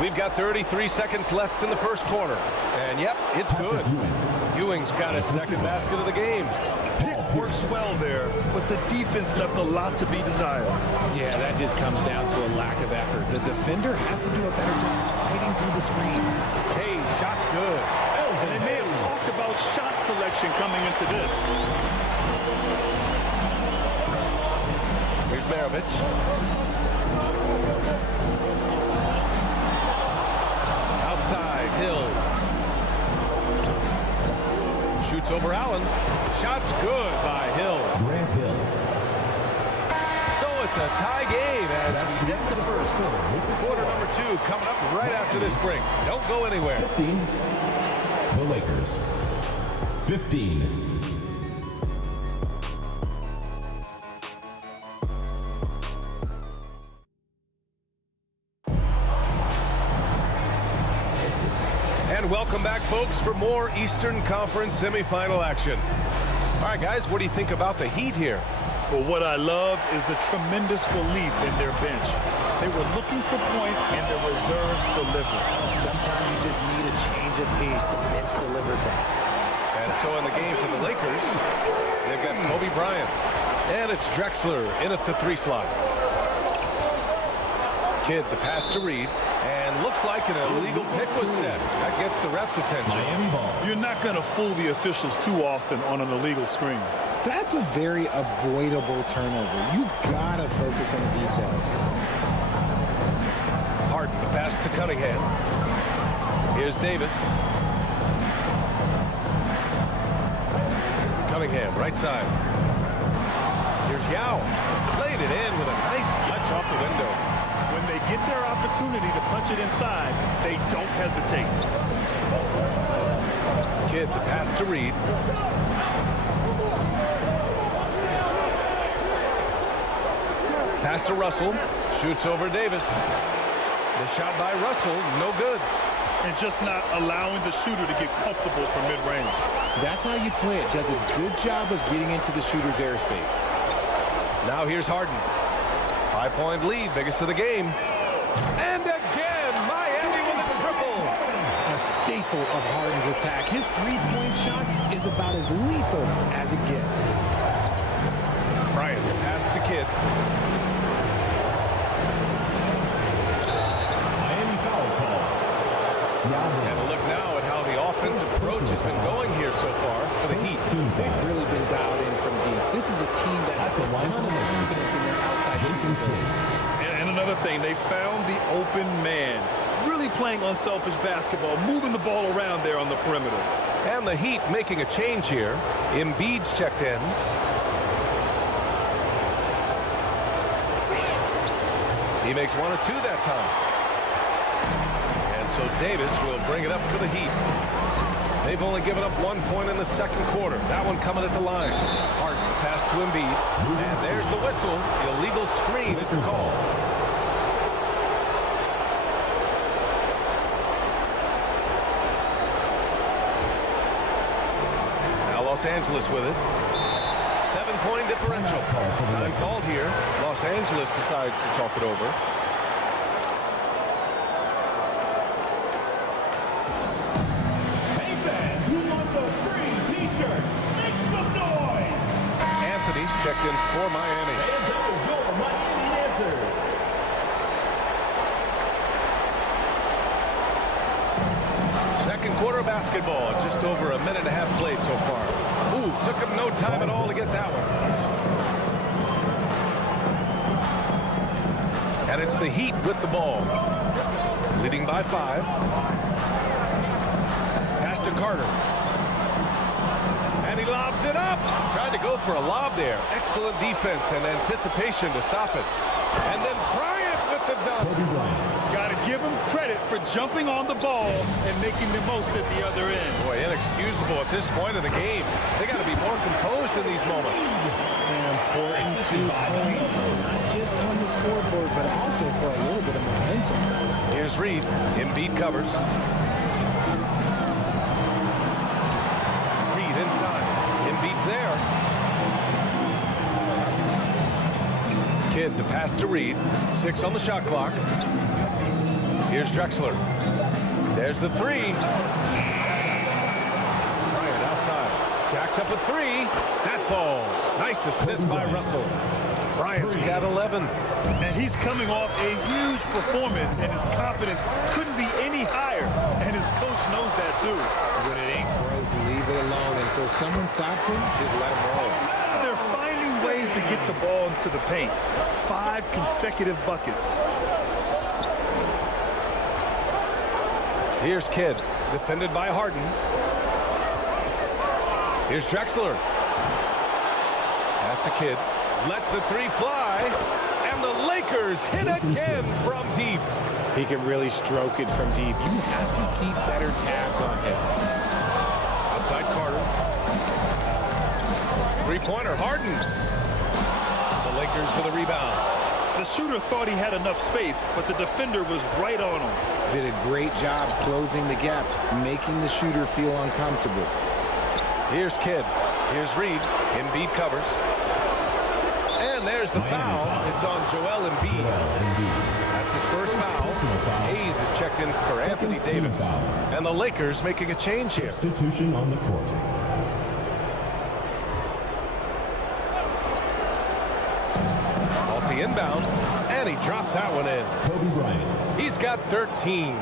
We've got 33 seconds left in the first quarter. And yep, it's good. Ewing's got his second basket of the game. Pick works well there, but the defense left a lot to be desired. Yeah, that just comes down to a lack of effort. The defender has to do a better job fighting through the screen. Hey, shot's good. And they may have talked about shot selection coming into this. Here's Maravich. Outside, Hill. Shoots over Allen. Shot's good by Hill. Grant Hill. So it's a tie game as we get the first. Quarter number 2 coming up right after this break. Don't go anywhere. 15. The Lakers. 15. And welcome back, folks, for more Eastern Conference semifinal action. All right, guys, what do you think about the Heat here? Well, what I love is the tremendous belief in their bench. They were looking for points, and their reserves delivered. Sometimes you just need a change of pace. The bench delivered that. And so in the game for the Lakers, they've got Kobe Bryant. And it's Drexler in at the 3 slot. Kidd, the pass to Reed. And looks like an illegal pick was set. That gets the ref's attention. Miami ball. You're not going to fool the officials too often on an illegal screen. That's a very avoidable turnover. You gotta focus on the details. Harden, the pass to Cunningham. Here's Davis. Cunningham, right side. Here's Yao. Played it in with a nice touch off the window. When they get their opportunity to punch it inside, they don't hesitate. Kidd, the pass to Reed. Pass to Russell. Shoots over Davis. The shot by Russell, no good. And just not allowing the shooter to get comfortable from mid-range. That's how you play it. Does a good job of getting into the shooter's airspace. Now here's Harden. 5-point lead, biggest of the game. And again, Miami with a triple. A staple of Harden's attack. His three-point shot is about as lethal as it gets. Bryant, the pass to Kidd. Miami foul call. And a look now at how the offensive approach has been going here so far for the Heat. They've really been dialed in from deep. This is a team that has a ton of confidence in their outside shooting. And another thing, they found the open man. Really playing unselfish basketball, moving the ball around there on the perimeter. And the Heat making a change here. Embiid's checked in. He makes one or two that time. And so Davis will bring it up for the Heat. They've only given up 1 point in the second quarter. That one coming at the line. Harden, pass to Embiid. And there's the whistle. The illegal screen is the call. Now Los Angeles with it. 7-point differential. Time called here. Los Angeles decides to talk it over. Hey fans, who wants a free t-shirt? Make some noise! Anthony's checked in for Miami. And that was your Miami answer. Second quarter basketball. Just over a minute and a half played so far. Ooh, took him no time at all to get that one. And it's the Heat with the ball. Leading by 5. Pass to Carter. And he lobs it up. Tried to go for a lob there. Excellent defense and anticipation to stop it. And then Bryant with the dunk. Got to give him credit for jumping on the ball and making the most at the other end. Boy, inexcusable at this point of the game. They got to be more composed in these moments. An important 2 points, not just on the scoreboard, but also for a little bit of momentum. Here's Reed. Embiid covers. Reed inside. Embiid's there. Kidd, the pass to Reed. 6 on the shot clock. Here's Drexler. There's the 3. Bryant outside. Jacks up a 3. That falls. Nice assist by Russell. Bryant's got 11. And he's coming off a huge performance, and his confidence couldn't be any higher. And his coach knows that too. When it ain't broke, leave it alone. Until someone stops him, just let him roll. They're finding ways to get the ball into the paint. 5 consecutive buckets. Here's Kidd, defended by Harden. Here's Drexler. Pass to Kidd. Lets the 3 fly. And the Lakers hit again from deep. He can really stroke it from deep. You have to keep better tabs on him. Outside Carter. 3-pointer, Harden. The Lakers for the rebound. The shooter thought he had enough space, but the defender was right on him. Did a great job closing the gap, making the shooter feel uncomfortable. Here's Kidd. Here's Reed. Embiid covers. And there's the foul. It's on Joel Embiid. That's his first foul. Hayes is checked in for Anthony Davis. And the Lakers making a change here. Substitution on the court. Off the inbound. And he drops that one in. Kobe Bryant. He's got 13.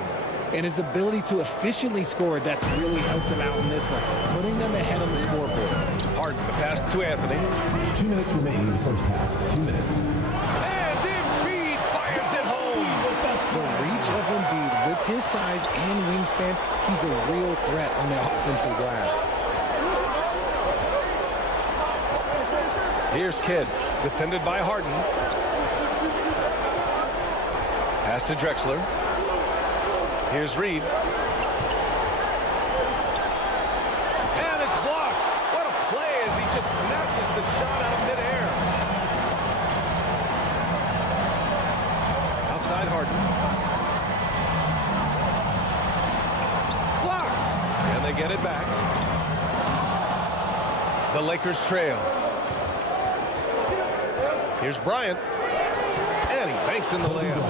And his ability to efficiently score, that's really helped him out in this one, putting them ahead on the scoreboard. Harden, the pass to Anthony. 2 minutes remaining in the first half. 2 minutes. And Embiid fires it home. The reach of Embiid with his size and wingspan, he's a real threat on the offensive glass. Here's Kidd, defended by Harden. Pass to Drexler. Here's Reed. And it's blocked. What a play as he just snatches the shot out of midair. Outside Harden. Blocked. And they get it back. The Lakers trail. Here's Bryant. And he banks in the layup.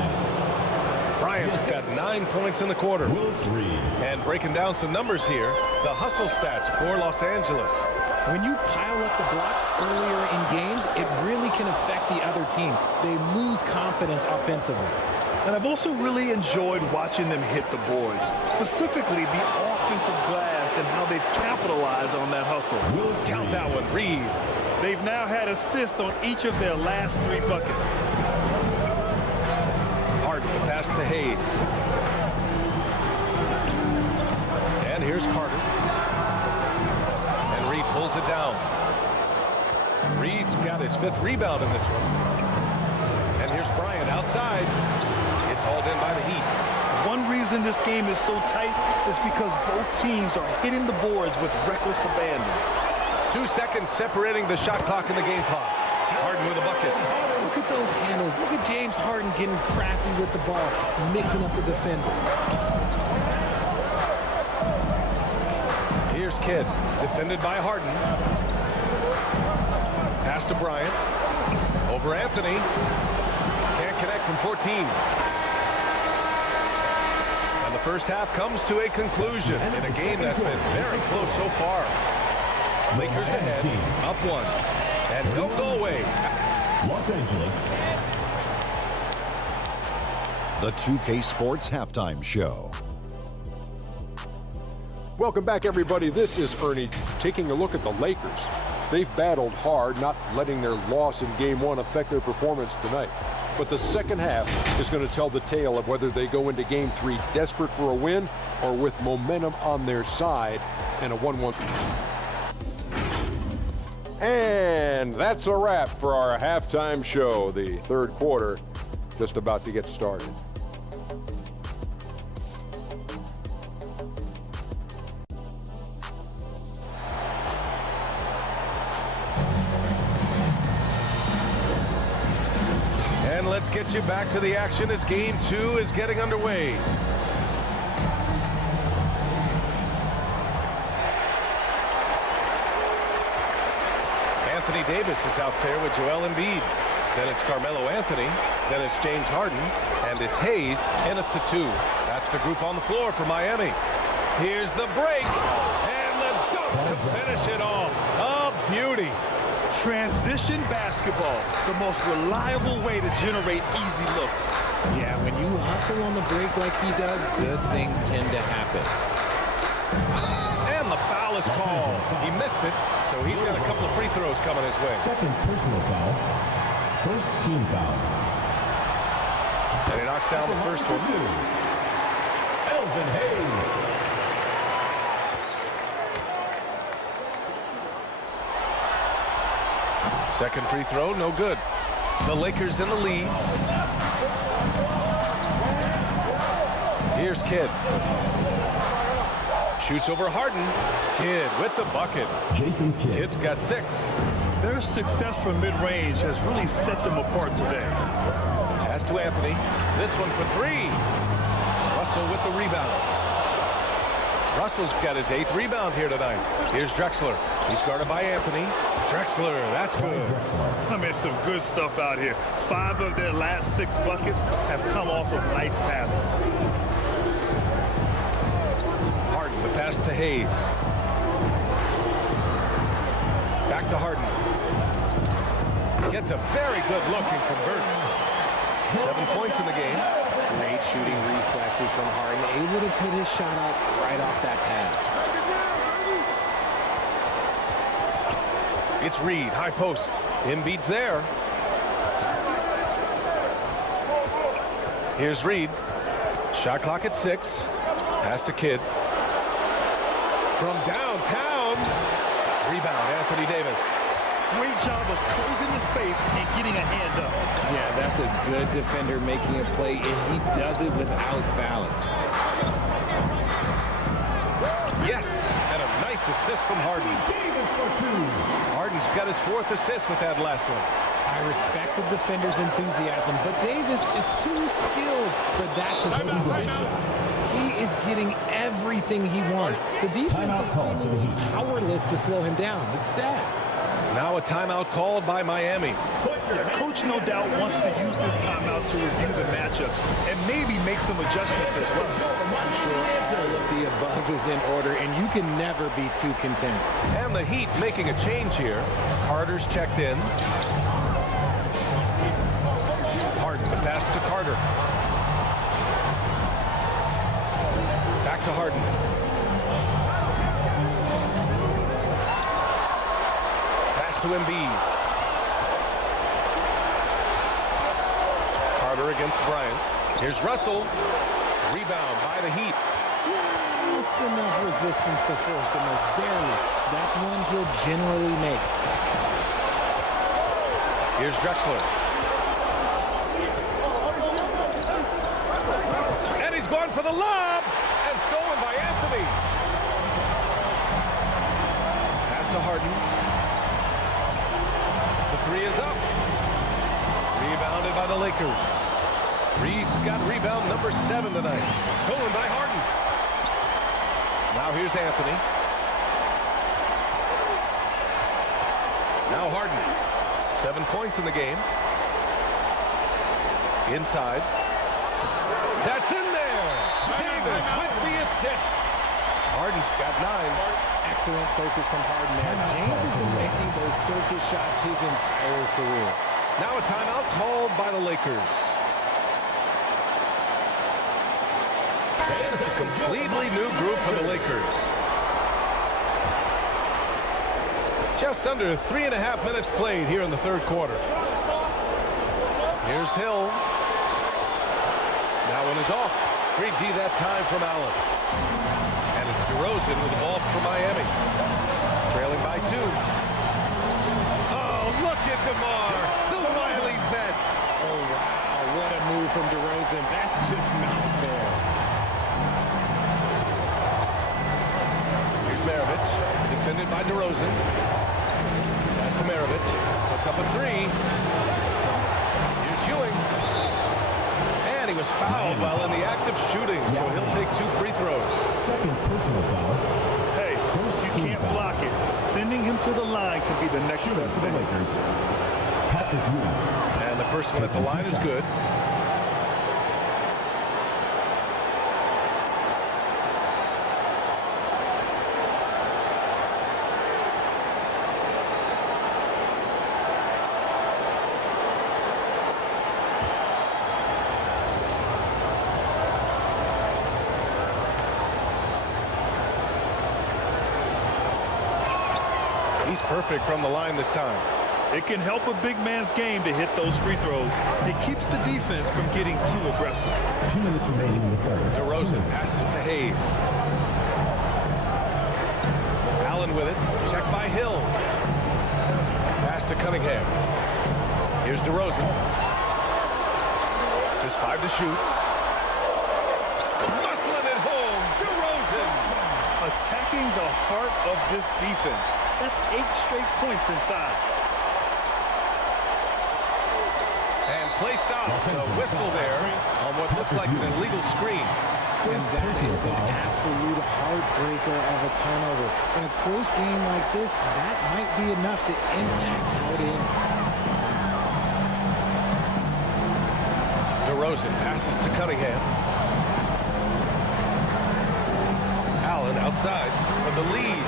Bryant's got 9 points in the quarter. And breaking down some numbers here, the hustle stats for Los Angeles. When you pile up the blocks earlier in games, it really can affect the other team. They lose confidence offensively. And I've also really enjoyed watching them hit the boards, specifically the offensive glass and how they've capitalized on that hustle. Count that one, Reed. They've now had assists on each of their last 3 buckets. Harden, the pass to Hayes. And here's Carter. And Reed pulls it down. Reed's got his 5th rebound in this one. And here's Bryant outside. It's hauled in by the Heat. One reason this game is so tight is because both teams are hitting the boards with reckless abandon. 2 seconds separating the shot clock and the game clock. Harden with a bucket. Look at those handles. Look at James Harden getting crafty with the ball, mixing up the defender. Here's Kidd, defended by Harden. Pass to Bryant. Over Anthony. Can't connect from 14. And the first half comes to a conclusion in a game that's been very close so far. Lakers ahead, up 1. And don't go away. Los Angeles. The 2K Sports Halftime Show. Welcome back, everybody. This is Ernie taking a look at the Lakers. They've battled hard, not letting their loss in Game 1 affect their performance tonight. But the second half is going to tell the tale of whether they go into Game 3 desperate for a win or with momentum on their side and a 1-1. And that's a wrap for our halftime show. The third quarter just about to get started. And let's get you back to the action as Game 2 is getting underway. Anthony Davis is out there with Joel Embiid. Then it's Carmelo Anthony. Then it's James Harden. And it's Hayes in at the 2. That's the group on the floor for Miami. Here's the break. And the dunk to finish it off. A beauty. Transition basketball, the most reliable way to generate easy looks. Yeah, when you hustle on the break like he does, good things tend to happen. And the foul is called. He missed it, so he's got a couple of free throws coming his way. Second personal foul. First team foul. And he knocks down the first one. Elvin Hayes. Second free throw, no good. The Lakers in the lead. Here's Kidd. Shoots over Harden. Kidd with the bucket. Jason Kidd. Kidd's got 6. Their success from mid-range has really set them apart today. Pass to Anthony. This one for 3. Russell with the rebound. Russell's got his 8th rebound here tonight. Here's Drexler. He's guarded by Anthony. Drexler, that's good. I mean, some good stuff out here. 5 of their last 6 buckets have come off of nice passes. Harden, the pass to Hayes. Back to Harden. Gets a very good look and converts. 7 points in the game. Great shooting reflexes from Harden, able to put his shot up right off that pass. It's Reed, high post. Embiid's there. Here's Reed. Shot clock at 6. Pass to Kidd. From downtown. Rebound, Anthony Davis. Great job of closing the space and getting a hand up. Yeah, that's a good defender making a play, and he does it without fouling. Yes, and a nice assist from Harden. Davis for 2. Harden's got his 4th assist with that last one. I respect the defender's enthusiasm, but Davis is too skilled for that to stop this shot. He is getting everything he wants. The defense is seemingly powerless to slow him down. It's sad. Now a timeout called by Miami. Yeah, coach no doubt wants to use this timeout to review the matchups and maybe make some adjustments as well. I'm sure all of the above is in order, and you can never be too content. And the Heat making a change here. Carter's checked in. Harden, the pass to Carter. Back to Harden. Pass to Embiid. Carter against Bryant. Here's Russell. Rebound by the Heat. Just enough resistance to force the miss. Barely. That's one he'll generally make. Here's Drexler. And he's gone for the lob. And stolen by Anthony. Pass to Harden. The three is up. Rebounded by the Lakers. Reed's got rebound number 7 tonight. Stolen by Harden. Now here's Anthony. Now Harden. 7 points in the game. Inside. That's in there. Davis with the assist. Harden's got 9. Excellent focus from Harden there. James has been making those circus shots his entire career. Now a timeout called by the Lakers. And it's a completely new group for the Lakers. Just under 3.5 minutes played here in the third quarter. Here's Hill. That one is off. Great D that time from Allen. And it's DeRozan with the ball for Miami. Trailing by 2. Oh, look at DeMar, the wily vet. Oh, wow, what a move from DeRozan. That's just not fair. Here's Maravich, defended by DeRozan. Pass to Maravich, puts up a 3. Here's Ewing. And he was fouled while in the act of shooting, so he'll take 2 free throws. Second personal foul. Hey, you can't block it. Sending him to the line could be the next best thing. And the first one at the line is good. He's perfect from the line this time. It can help a big man's game to hit those free throws. It keeps the defense from getting too aggressive. 2 minutes remaining in the third. DeRozan passes to Hayes. Allen with it. Checked by Hill. Pass to Cunningham. Here's DeRozan. Just 5 to shoot. Muscling it home. DeRozan. Attacking the heart of this defense. That's 8 straight points inside. And play stops. A whistle there on what looks like an illegal screen. And that is an absolute heartbreaker of a turnover. In a close game like this, that might be enough to impact how it ends. DeRozan passes to Cunningham. Allen outside for the lead.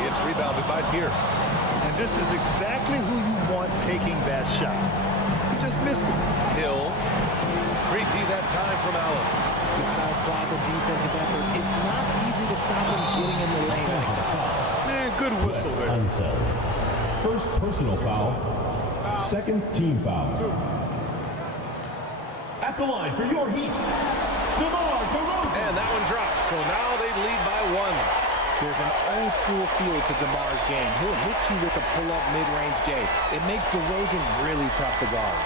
It's rebounded by Pierce. And this is exactly who you want taking that shot. He just missed it. Hill. Great D that time from Allen. Gotta applaud the defensive effort. It's not easy to stop them getting in the lane like this. Man, good whistle there. UNSELD. First personal foul. Second team foul. At the line for your Heat, DeMar DeRozan. And that one drops. So now they lead by 1. There's an old school feel to DeMar's game. He'll hit you with a pull-up mid-range J. It makes DeRozan really tough to guard.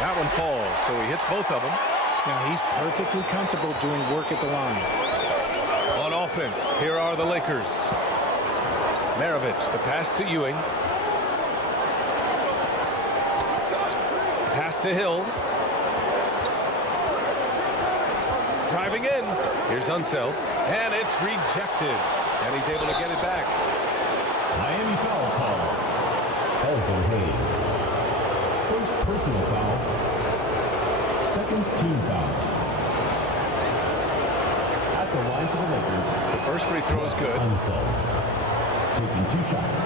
That one falls, so he hits both of them. Now he's perfectly comfortable doing work at the line. On offense, here are the Lakers. Maravich, the pass to Ewing. Pass to Hill. Driving in. Here's Unseld. And it's rejected. And he's able to get it back. Miami foul call. Elvin Hayes. First personal foul. Second team foul. At the line for the Lakers. The first free throw is good. Unseld. Taking 2 shots.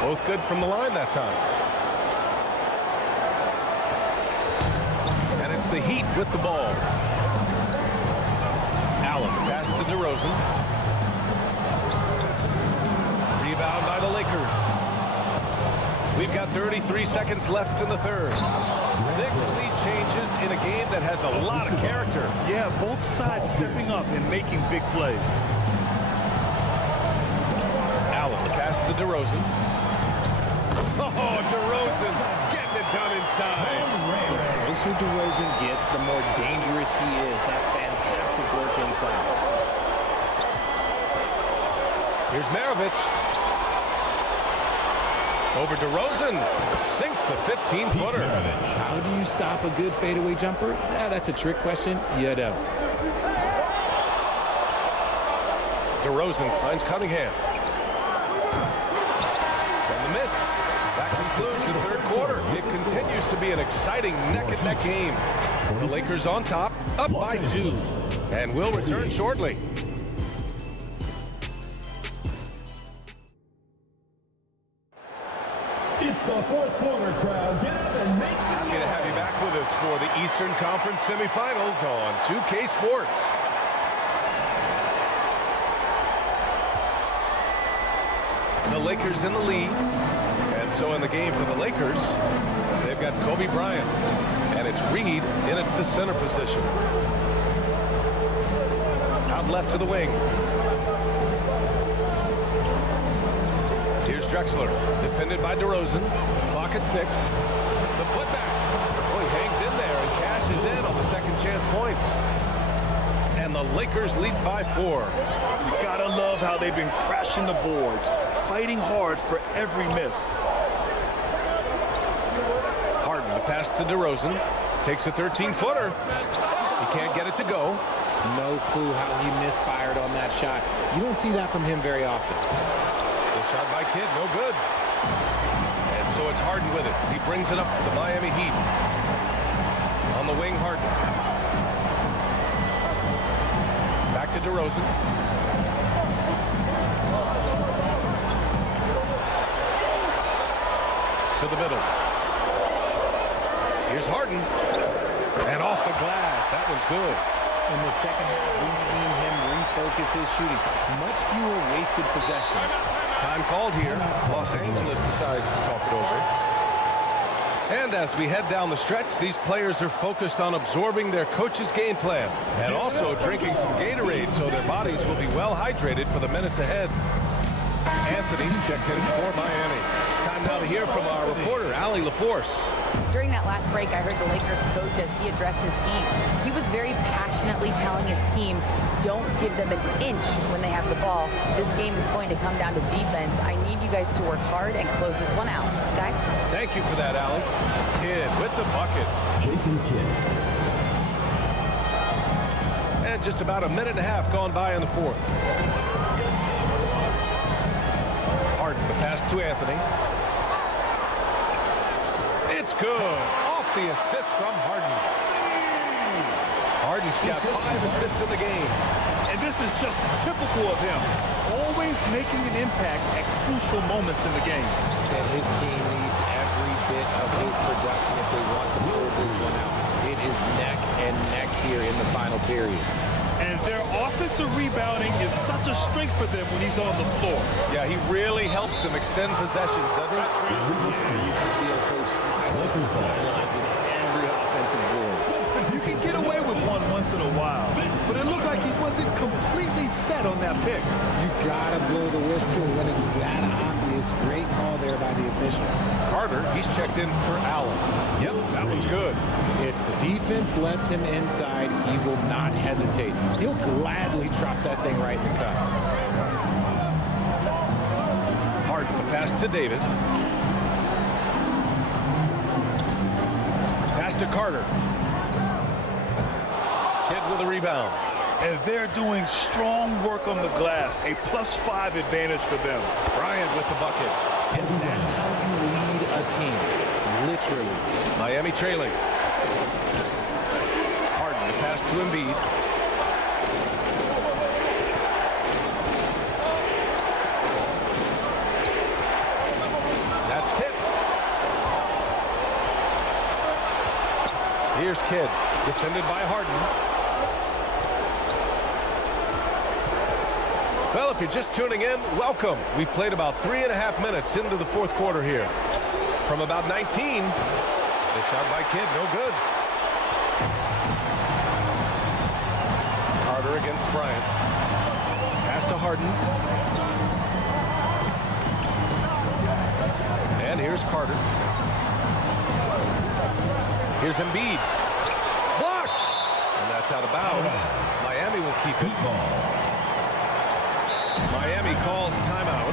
Both good from the line that time. And it's the Heat with the ball. Allen, pass to DeRozan. Rebound by the Lakers. We've got 33 seconds left in the third. 6 lead changes in a game that has a lot of character. Yeah, both sides stepping up and making big plays. Allen, pass to DeRozan. Oh, DeRozan getting it done inside. The closer DeRozan gets, the more dangerous he is. That's fantastic work inside. Here's MARAVICH. Over DeRozan. Sinks the 15-footer. How do you stop a good fadeaway jumper? That's a trick question. You don't. DeRozan finds Cunningham. And the miss. That concludes the third quarter. It continues to be an exciting neck-and-neck game. The Lakers on top, up by 2. And we'll return shortly. It's the fourth quarter crowd. Get up and make some Happy to have you back with us for the Eastern Conference semifinals on 2K Sports. The Lakers in the lead. And so in the game for the Lakers, they've got Kobe Bryant. And it's Reed in at the center position. Out left to the wing. Here's Drexler, defended by DeRozan. Clock at 6. The putback. Oh, he hangs in there and cashes in on the second chance points. And the Lakers lead by 4. You gotta love how they've been crashing the boards, fighting hard for every miss. Harden, the pass to DeRozan. Takes a 13-footer. He can't get it to go. No clue how he misfired on that shot. You don't see that from him very often. Shot by Kidd, no good. And so it's Harden with it. He brings it up for the Miami Heat. On the wing, Harden. Back to DeRozan. To the middle. Here's Harden. And off the glass. That one's good. In the second half, we've seen him refocus his shooting. Much fewer wasted possessions. Time called here. Los Angeles decides to talk it over. And as we head down the stretch, these players are focused on absorbing their coach's game plan and also drinking some Gatorade so their bodies will be well hydrated for the minutes ahead. Anthony checked in for Miami. Time now to hear from our reporter, Allie LaForce. During that last break, I heard the Lakers coach as he addressed his team. He was very passionately telling his team, don't give them an inch when they have the ball. This game is going to come down to defense. I need you guys to work hard and close this one out. Guys? Thank you for that, Allie. Kidd with the bucket. Jason Kidd. And just about a minute and a half gone by in the fourth. Harden, the pass to Anthony. It's good. Off the assist from Harden. Harden's got 5 assists in the game. And this is just typical of him. Always making an impact at crucial moments in the game. And his team needs every bit of his production if they want to pull this one out. It is neck and neck here in the final period. And their offensive rebounding is such a strength for them when he's on the floor. Yeah, he really helps them extend possessions, doesn't he? Yeah, you can feel Coach smiling on the sidelines with every offensive board. You can get away with one once in a while, but it looked like he was wasn't completely set on that pick. You gotta blow the whistle when it's that obvious. Great call there by the official. Carter, he's checked in for Allen. Yep, that one's good. If the defense lets him inside, he will not hesitate. He'll gladly drop that thing right in the cup. Harden, the pass to Davis. Pass to Carter. Kidd with a rebound. And they're doing strong work on the glass. A +5 advantage for them. Bryant with the bucket. And that's how you lead a team. Literally. Miami trailing. Harden, the pass to Embiid. That's tipped. Here's Kidd, defended by Harden. Well, if you're just tuning in, welcome. We've played about 3.5 minutes into the fourth quarter here. From about 19, this shot by Kidd, no good. Carter against Bryant. Pass to Harden. And here's Carter. Here's Embiid. Blocked! And that's out of bounds. Miami will keep it. Miami calls timeout.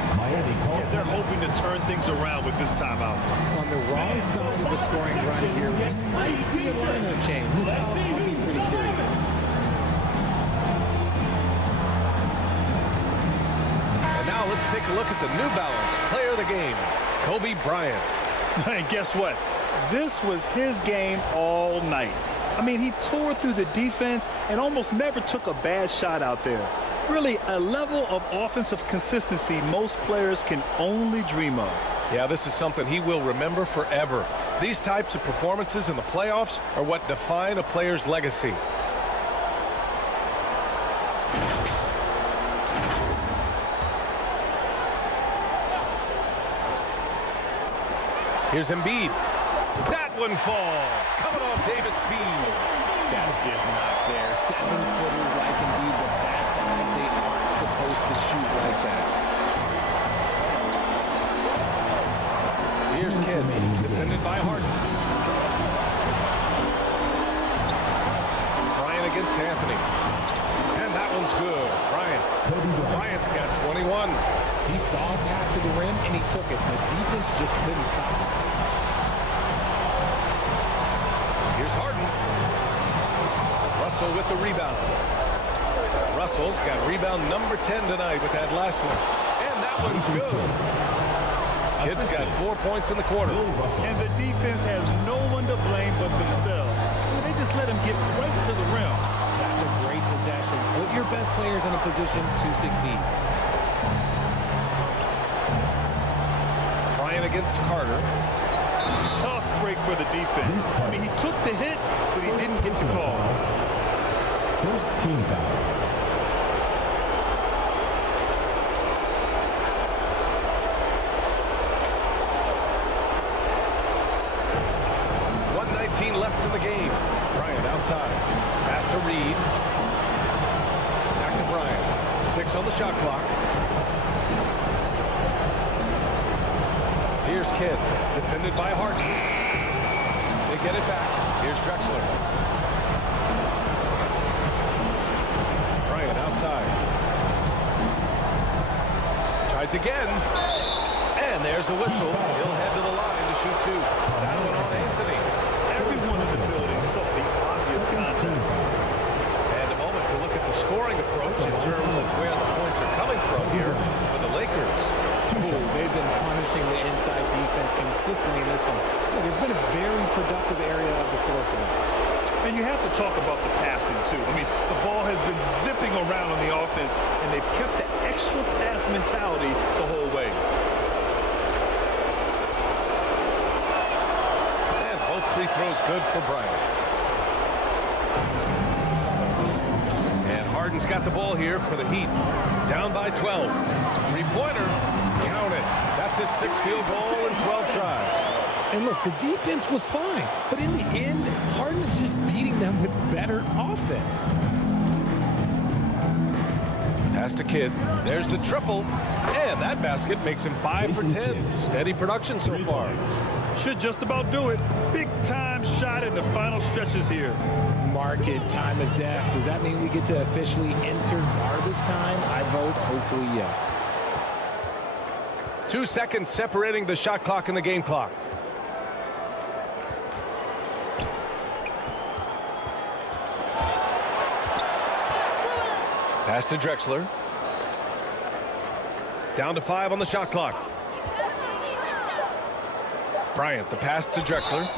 They're hoping to turn things around with this timeout. On the wrong side of the scoring run here, we might see a lineup change. I'll be pretty curious. And now let's take a look at the New Balance player of the game, Kobe Bryant. And guess what? This was his game all night. I mean, he tore through the defense and almost never took a bad shot out there. Really, a level of offensive consistency most players can only dream of. Yeah, this is something he will remember forever. These types of performances in the playoffs are what define a player's legacy. Here's Embiid. That one falls. Coming off Davis' feet. That's just not fair. 7-footers like Embiid, but that's how they aren't supposed to shoot like that. Here's Kidd, defended by Harden. Bryant against Anthony. And that one's good. Bryant's got 21. He saw a path to the rim, and he took it. The defense just couldn't stop it. Here's Harden. Russell with the rebound. Russell's got rebound number 10 tonight with that last one. And that one's good. Kidd's got 4 points in the quarter. And the defense has no one to blame but themselves. They just let him get right to the rim. That's a great possession. Put your best players in a position to succeed. Bryant against Carter. Tough break for the defense. I mean, he took the hit, but he didn't get the call. First team foul. Left in the game. Bryant outside. Pass to Reed. Back to Bryant. 6 on the shot clock. Here's Kidd. Defended by Harden. They get it back. Here's Drexler. Bryant outside. Tries again. And there's a whistle. He'll head to the line to shoot 2. That one on Anthony. Everyone in the building saw the obvious contact. And a moment to look at the scoring approach in terms of where the points are coming from here for the Lakers. They've been punishing the inside defense consistently in this one. Look, it's been a very productive area of the floor for them. And you have to talk about the passing, too. I mean, the ball has been zipping around on the offense, and they've kept the extra pass mentality the whole way. Free throws good for Bryant. And Harden's got the ball here for the Heat. Down by 12. Three-pointer. Count it. That's his 6th field goal in 12 tries. And look, the defense was fine. But in the end, Harden is just beating them with better offense. pass to Kidd. There's the triple. And that basket makes him 5 for 10. Steady production so far. Should just about do it. Big time shot in the final stretches here. Market time of death. Does that mean we get to officially enter garbage time? I vote hopefully yes. 2 seconds separating the shot clock and the game clock. Pass to Drexler. Down to 5 on the shot clock. Bryant, the pass to Drexler.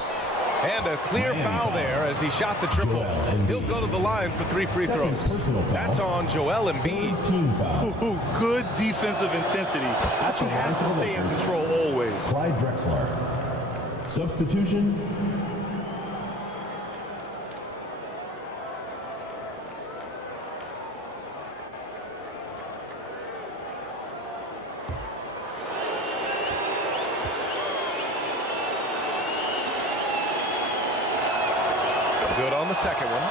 And a clear foul there as he shot the triple. He'll go to the line for 3 free throws. That's on Joel Embiid. Ooh, good defensive intensity. But you have to stay in control always. CLYDE DREXLER. Substitution. Good on the second one.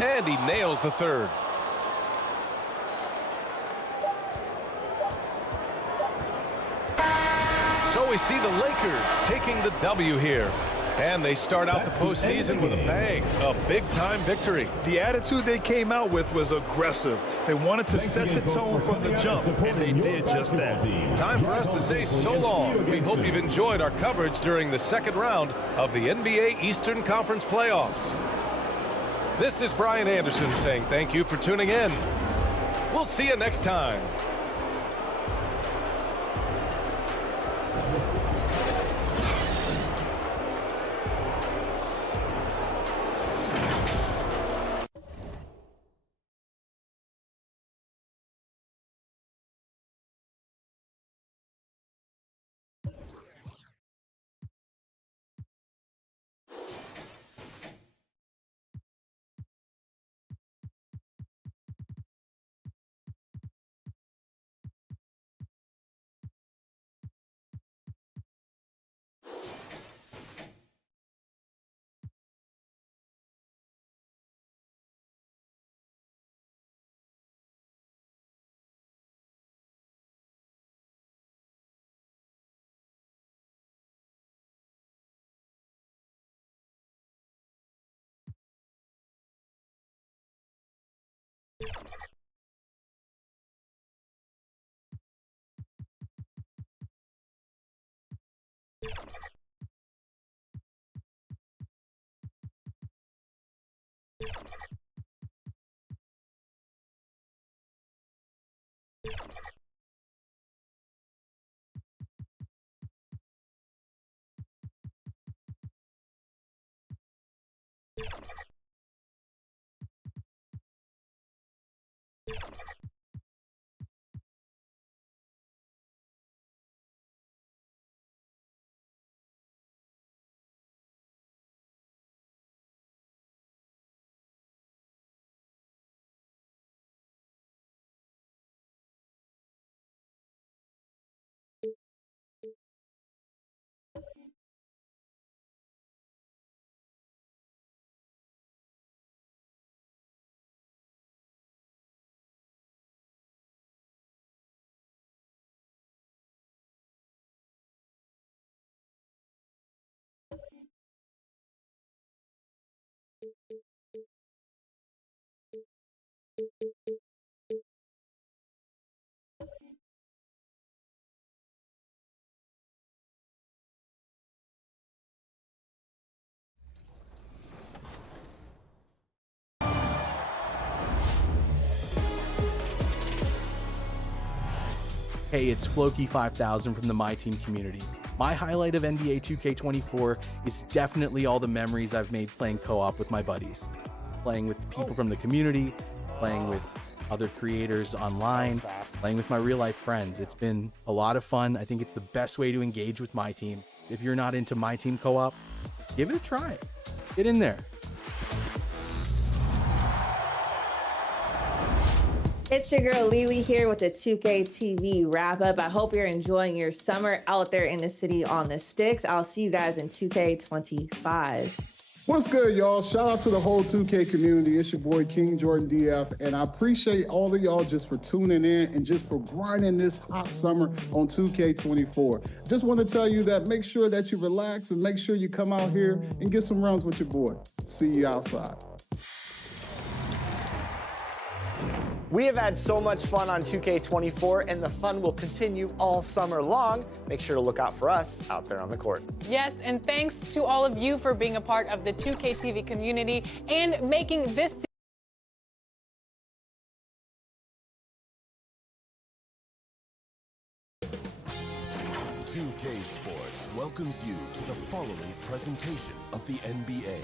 And he nails the third. So we see the Lakers taking the W here. And they start out the postseason with a bang. A big-time victory. The attitude they came out with was aggressive. They wanted to set the tone from the jump, and they did just that. Time for us to say so long. We hope you've enjoyed our coverage during the second round of the NBA Eastern Conference playoffs. This is Brian Anderson saying thank you for tuning in. We'll see you next time. Hey, it's Floki5000 from the My Team community. My highlight of NBA 2K24 is definitely all the memories I've made playing co-op with my buddies. Playing with people from the community, playing with other creators online, playing with my real-life friends. It's been a lot of fun. I think it's the best way to engage with My Team. If you're not into My Team co-op, give it a try. Get in there. It's your girl Lily here with the 2K TV wrap up. I hope you're enjoying your summer out there in the city on the sticks. I'll see you guys in 2K25. What's good, y'all? Shout out to the whole 2K community. It's your boy King Jordan DF, and I appreciate all of y'all just for tuning in and just for grinding this hot summer on 2K24. Just want to tell you that make sure that you relax and make sure you come out here and get some runs with your boy. See you outside. We have had so much fun on 2K24, and the fun will continue all summer long. Make sure to look out for us out there on the court. Yes, and thanks to all of you for being a part of the 2K TV community and making this 2K Sports welcomes you to the following presentation of the NBA.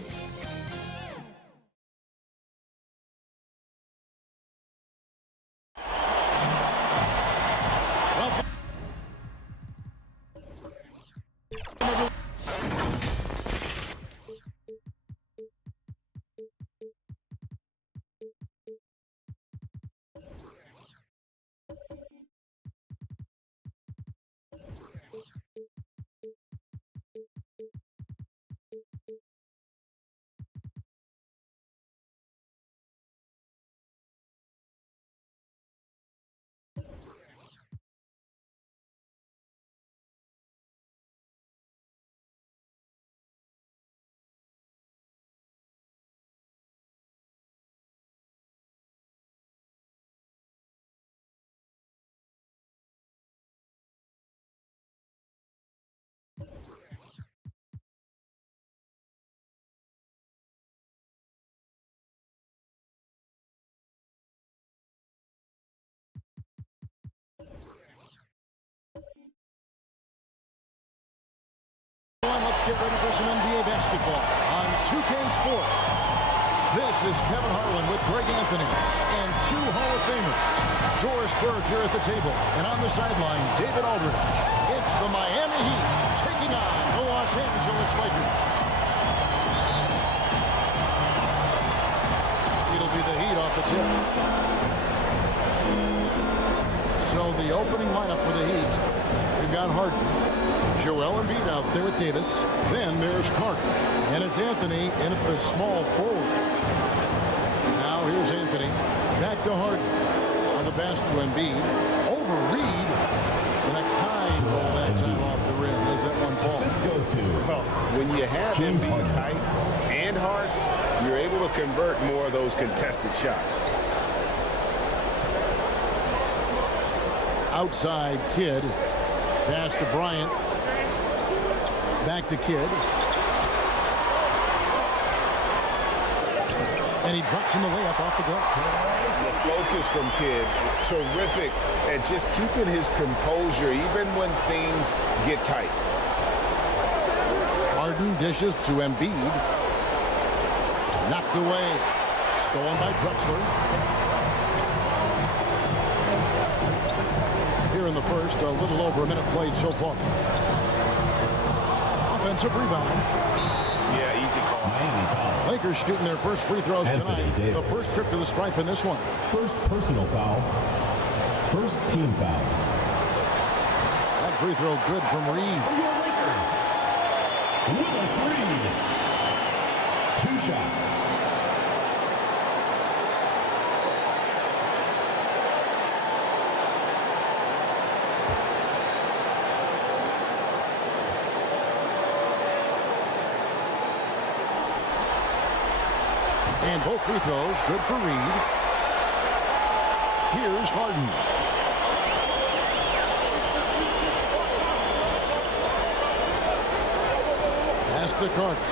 Let's get ready for some NBA basketball on 2K Sports. This is Kevin Harlan with Greg Anthony and two Hall of Famers. Doris Burke here at the table, and on the sideline, David Aldridge. It's the Miami Heat taking on the Los Angeles Lakers. It'll be the Heat off the tip. So the opening lineup for the Heat, we've got Harden, Joel Embiid out there with Davis. Then there's Carter. And it's Anthony in at the small forward. Now here's Anthony. Back to Harden. On the pass to Embiid. Over Reed. And a kind roll that time off the rim as that one falls. Well, when you have Embiid tight and hard, you're able to convert more of those contested shots. Outside Kidd. Pass to Bryant. Back to Kidd. And he drops in the layup off the glass. The focus from Kidd, terrific at just keeping his composure even when things get tight. Harden dishes to Embiid. Knocked away. Stolen by Drexler. Here in the first, a little over a minute played so far. Offensive rebound. Yeah, easy call. Lakers shooting their first free throws tonight. The first trip to the stripe in this one. First personal foul. First team foul. That free throw good from Reed. For your Lakers, Willis Reed. 2 shots. And both free throws good for Reed. Here's Harden. Pass to Carter.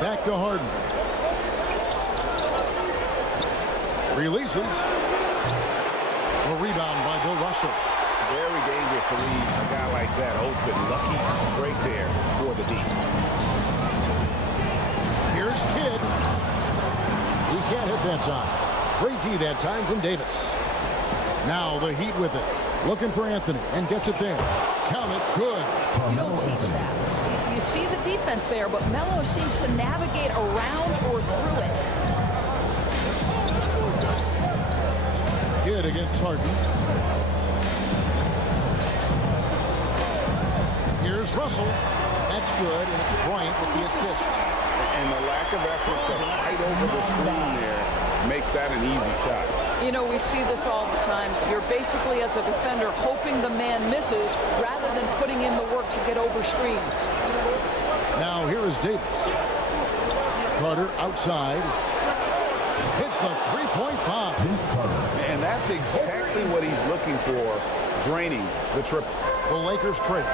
Back to Harden. Releases. A rebound by Bill Russell. Very dangerous to leave a guy like that open. Lucky break there for the deep. Here's Kidd. He can't hit that time. Great D that time from Davis. Now the Heat with it. Looking for Anthony and gets it there. Count it. Good. You don't teach that. see the defense there, but Melo seems to navigate around or through it. Kidd against Harden. Here's Russell. That's good, and it's Bryant with the assist. And the lack of effort to fight over the screen there makes that an easy shot. You know, we see this all the time. You're basically, as a defender, hoping the man misses rather than putting in the work to get over screens. Now here is Davis. Carter outside. Hits the three-point bomb. And that's exactly what he's looking for, draining the triple. The Lakers trade.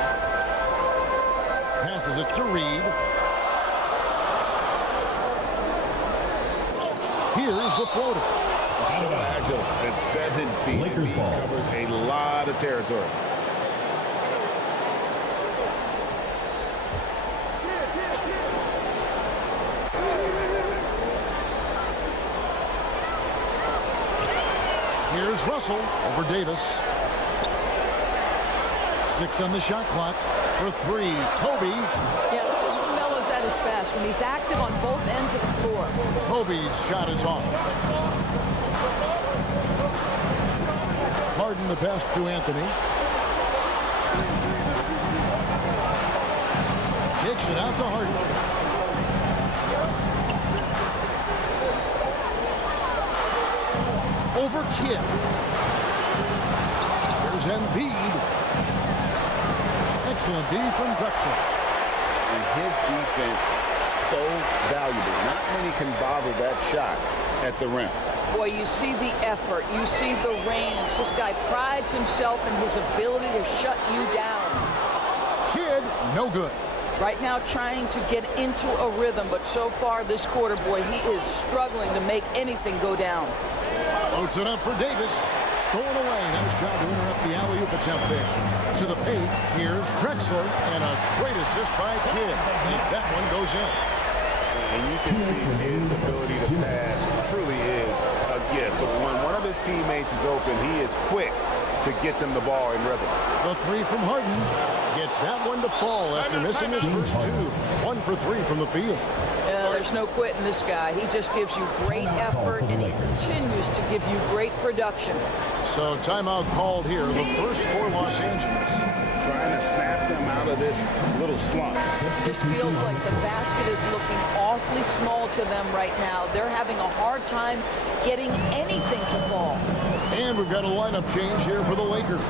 Passes it to Reed. Here's the floater. So agile at 7 feet. Lakers he ball. covers a lot of territory. Here's Russell over Davis. 6 on the shot clock for 3. Kobe. Yeah, this is when Melo's at his best, when he's active on both ends of the floor. Kobe's shot is off. Harden the pass to Anthony. Kicks it out to Harden. Over Kidd. Here's Embiid. Excellent D from Drexler. And his defense so valuable. Not many can bother that shot at the rim. Boy, you see the effort. You see the range. This guy prides himself in his ability to shut you down. Kidd, no good. Right now trying to get into a rhythm, but so far this quarter, boy, he is struggling to make anything go down. Loads it up for Davis. Stolen away. Nice job to interrupt the alley-oop attempt there. To the paint, here's Drexler, and a great assist by Kidd. And that one goes in. And you can see Kidd's ability to pass truly is a gift. When one of his teammates is open, he is quick to get them the ball in rhythm. The 3 from Harden gets that one to fall after missing his first 2. 1 for 3 from the field. There's no quitting this guy. He just gives you great effort, and he continues to give you great production. So timeout called here, the first for Los Angeles. Trying to snap them out of this little slump. It just feels like the basket is looking awfully small to them right now. They're having a hard time getting anything to fall. And we've got a lineup change here for the Lakers.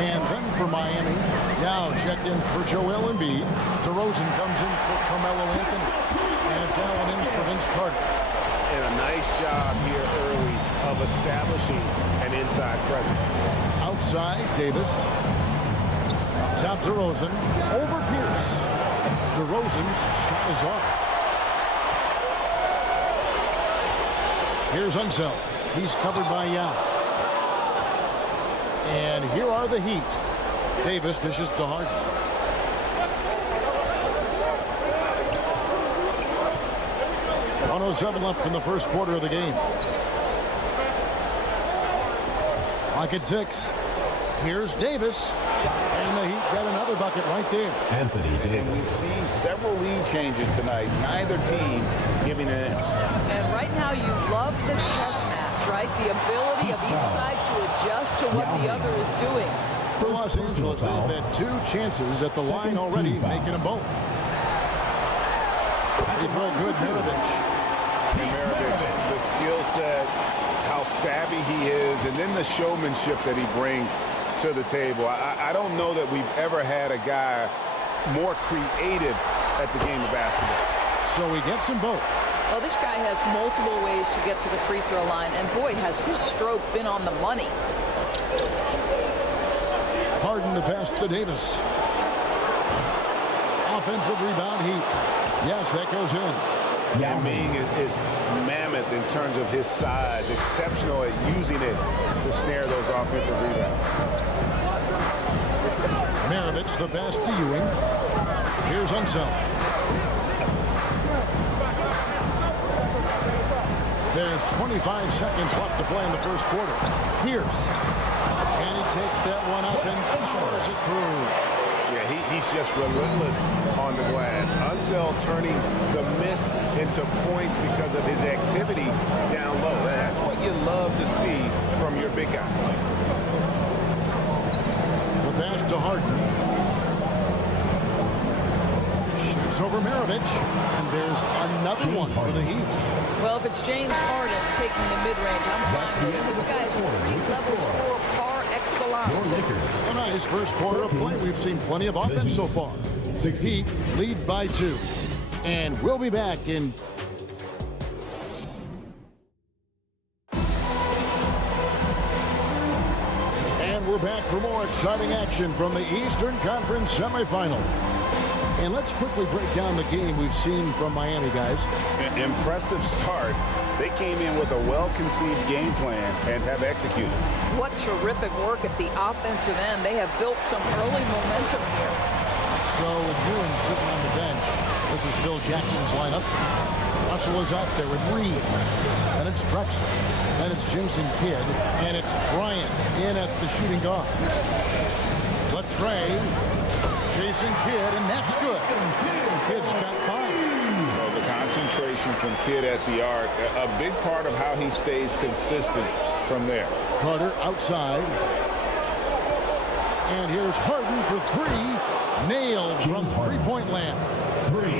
And then for Miami, Yao checked in for Joel Embiid. DeRozan comes in for Carmelo Anthony. And it's Allen in for Vince Carter. And a nice job here early of establishing an inside presence. Outside, Davis. Up top, DeRozan. Over Pierce. DeRozan's shot is off. Here's UNSELD. He's covered by Yao. And here are the Heat. Davis dishes to Harden. .107 left in the first quarter of the game. Clock at 6. Here's Davis. And the Heat got another bucket right there. Anthony Davis. And we've seen several lead changes tonight. Neither team giving an inch. And right now you love the chess match, right? The ability of each side to adjust to what the other is doing. For Los Angeles, they've had 2 chances at the line already, making them both. They throw good, Maravich. Maravich, the skill set, how savvy he is, and then the showmanship that he brings to the table. I don't know that we've ever had a guy more creative at the game of basketball. So he gets them both. Well, this guy has multiple ways to get to the free throw line, and boy, has his stroke been on the money. Harden the pass to Davis. Offensive rebound, Heat. Yes, that goes in. And Ming is mammoth in terms of his size, exceptional at using it to snare those offensive rebounds. Maravich the pass to Ewing. Here's UNSELD. There's 25 seconds left to play in the first quarter. Pierce. And he takes that one up and fires it through. Yeah, He's just relentless on the glass. Unseld turning the miss into points because of his activity down low. That's what you love to see from your big guy. The pass to Harden. Shoots over MARAVICH. And there's another one for the Heat. Well, if it's James Harden taking the mid-range, I'm fine with it. This guy's a level scorer par excellence. A nice first quarter of play. We've seen plenty of offense so far. Heat lead by 2. And we'll be back in... And we're back for more exciting action from the Eastern Conference semifinal. And let's quickly break down the game we've seen from Miami, guys. An impressive start. They came in with a well-conceived game plan and have executed. What terrific work at the offensive end. They have built some early momentum here. So with Ewing sitting on the bench, this is Phil Jackson's lineup. Russell is out there with Reed. And it's Drexler. Then it's Jason Kidd. And it's Bryant in at the shooting guard. Latrey. Jason Kidd, and that's good. Kidd's got 5. Well, the concentration from Kidd at the arc, a big part of how he stays consistent from there. Carter outside. And here's Harden for 3. Nailed from three-point land. 3.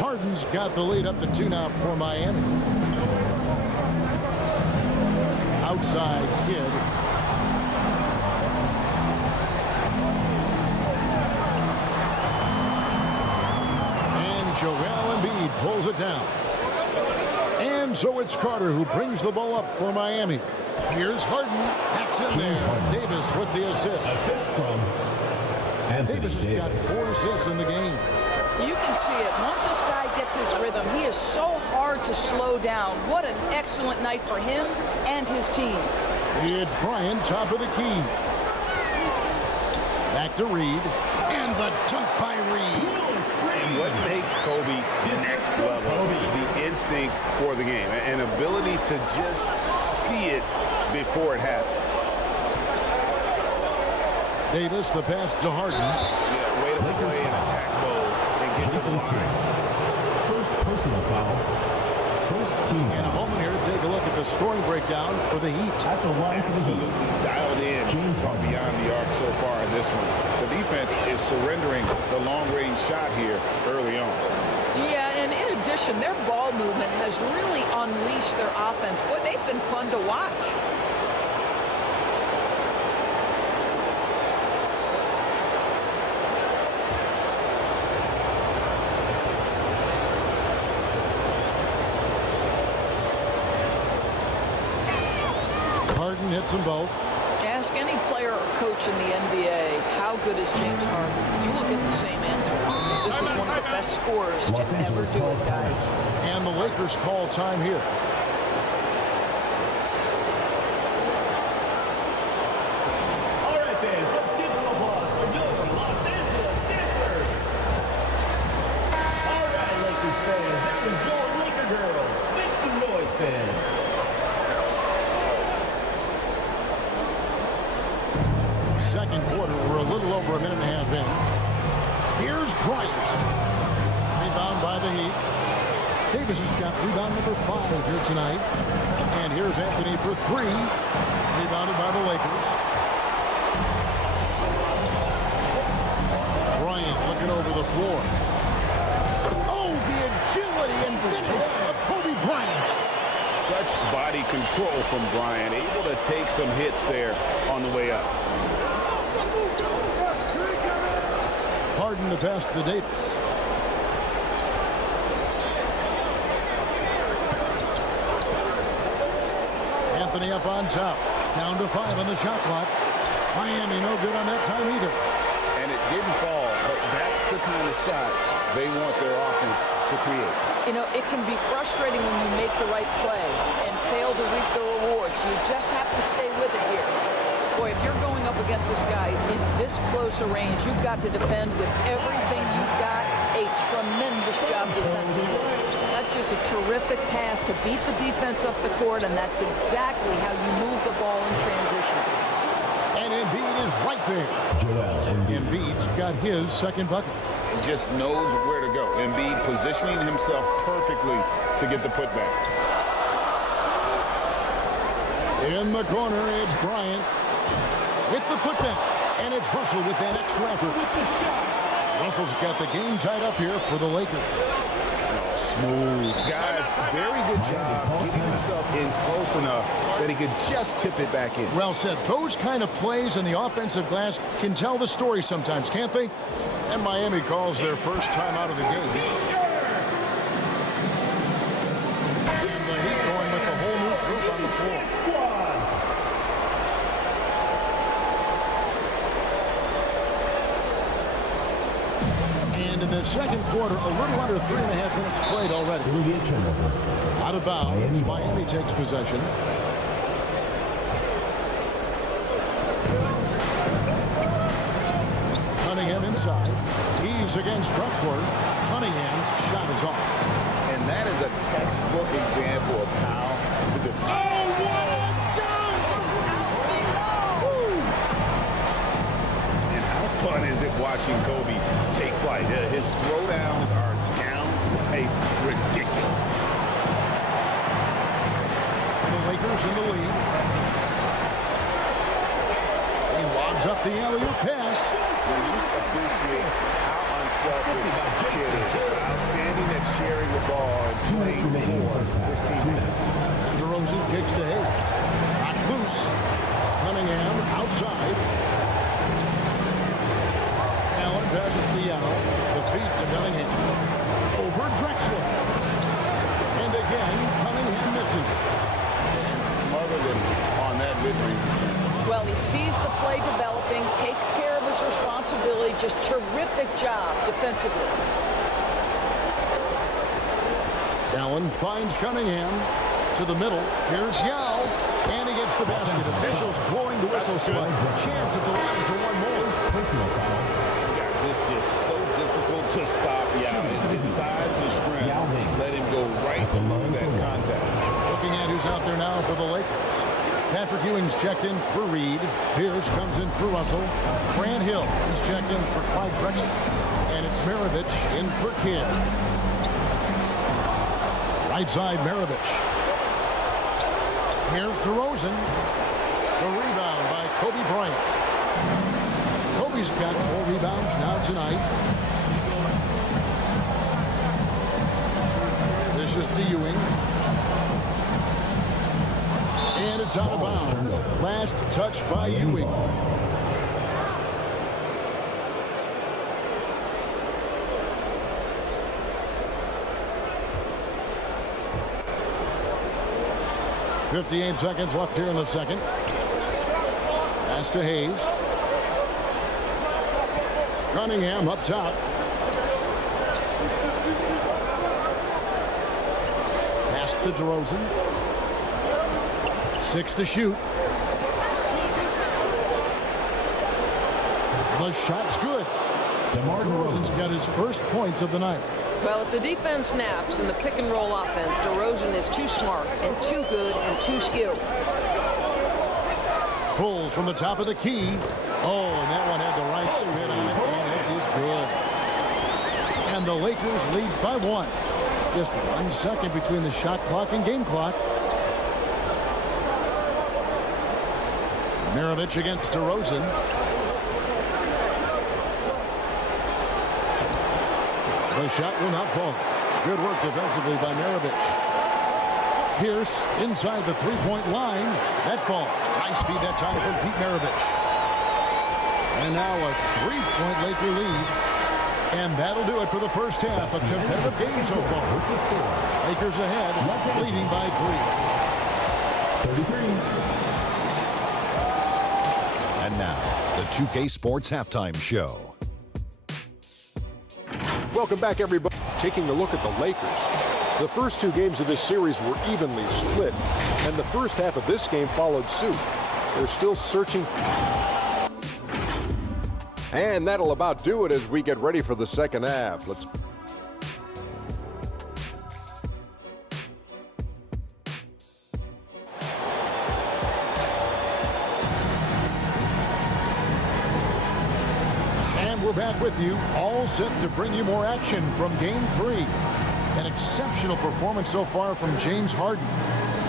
Harden's got the lead up to 2 now for Miami. Outside Kidd. Joel Embiid pulls it down. And so it's Carter who brings the ball up for Miami. Here's Harden. That's in there. Davis with the assist. Davis has got 4 assists in the game. You can see it. Once this guy gets his rhythm, he is so hard to slow down. What an excellent night for him and his team. It's Bryant, top of the key. Back to Reed. And the dunk by Reed. And what makes Kobe next level, the instinct for the game, an ability to just see it before it happens. Davis, the pass to Harden. Yeah, way to play in attack mode and get to the line. First personal foul. First team foul. In a moment here to take a look at the scoring breakdown for the Heat. At the line for the Heat. Dialed in beyond the arc so far in this one. The defense is surrendering the long-range shot here early on. Yeah, and in addition, their ball movement has really unleashed their offense. Boy, they've been fun to watch. Harden hits them both. Ask any player or coach in the NBA, how good is James Harden? You will get the same answer. This is one of the best scorers to ever do it, guys. And the Lakers call time here. All right, fans, let's give some applause for your Los Angeles dancers. All right, Lakers fans, that was your Laker girls. Make some noise, fans. Second quarter, we're a little over a minute and a half in. Here's Bryant. Rebound by the Heat. Davis has got rebound number 5 here tonight. And here's Anthony for 3. Rebounded by the Lakers. Bryant looking over the floor. Oh, the agility and finish of Kobe Bryant. Such body control from Bryant, able to take some hits there on the way up. Harden the pass to Davis. Anthony up on top. Down to 5 on the shot clock. Miami no good on that time either. And it didn't fall, but that's the kind of shot they want their offense to create. You know, it can be frustrating when you make the right play and fail to reap the rewards. You just have to stay with it here. Boy, if you're going up against this guy in this close a range, you've got to defend with everything you've got. A tremendous job defensively. That's just a terrific pass to beat the defense up the court, and that's exactly how you move the ball in transition. And And Embiid is right there. Embiid's got his second bucket. He just knows where to go. Embiid positioning himself perfectly to get the putback. In the corner, it's Bryant with the putback. And it's Russell with that extra effort. Russell's got the game tied up here for the Lakers. Smooth. Guys, very good job getting himself in close enough that he could just tip it back in. Well said. Those kind of plays in the offensive glass can tell the story sometimes, can't they? And Miami calls their first time out of the game. And the Heat going with the whole new group on the floor. And in the second quarter, a little under 3.5 minutes played already. It will be a turnover. Out of bounds, Miami takes possession. Cunningham inside. He's against Drexler. Cunningham's shot is off. And that is a textbook example of how to defend. Oh, what a dunk! And how fun is it watching Kobe take flight? His throwdowns are downright ridiculous. The Lakers in the lead. He lobs up the alley-oop pass. You just appreciate how unselfish the kid is. Outstanding at sharing the ball and playing for his teammates. And DeRozan kicks to Hayes. Knocked loose. Cunningham outside. Allen passes to Yao. The feet to Cunningham. Over Drexler. And again, Cunningham missing. And smothered him on that mid-range attempt. Well, he sees the play developing, takes care of his responsibility. Just terrific job defensively. Allen finds Cunningham to the middle. Here's Yao. And he gets the basket. Officials blowing the whistle. Chance at the line for one more. Guys, it's just so difficult to stop Yao. His size and strength let him go right through that contact. Looking at who's out there now for the Lakers. Patrick Ewing's checked in for Reed. Pierce comes in for Russell. Grant Hill is checked in for Clyde Drexler. And it's MARAVICH in for Kidd. Right side, MARAVICH. Here's DeRozan. The rebound by Kobe Bryant. Kobe's got 4 rebounds now tonight. This is to Ewing. And it's out of bounds. Last touch by Ewing. .58 seconds left here in the second. Pass to Hayes. Cunningham up top. Pass to DeRozan. 6 to shoot. The shot's good. DeRozan's got his first points of the night. Well, if the defense snaps in the pick and roll offense, DeRozan is too smart and too good and too skilled. Pulls from the top of the key. Oh, and that one had the right spin on it, and it is good. And the Lakers lead by 1. Just 1 second between the shot clock and game clock. MARAVICH against DeRozan. The shot will not fall. Good work defensively by MARAVICH. Pierce inside the three-point line. That fall. Nice feed that time from Pete MARAVICH. And now a 3-point Laker lead. And that'll do it for the first half. A competitive game so far. Lakers ahead, leading by 3. 33. And now, the 2K Sports Halftime Show. Welcome back, everybody. Taking a look at the Lakers. The first 2 games of this series were evenly split, and the first half of this game followed suit. They're still searching. And that'll about do it as we get ready for the second half. Let's we're back with you, all set to bring you more action from Game 3. An exceptional performance so far from James Harden.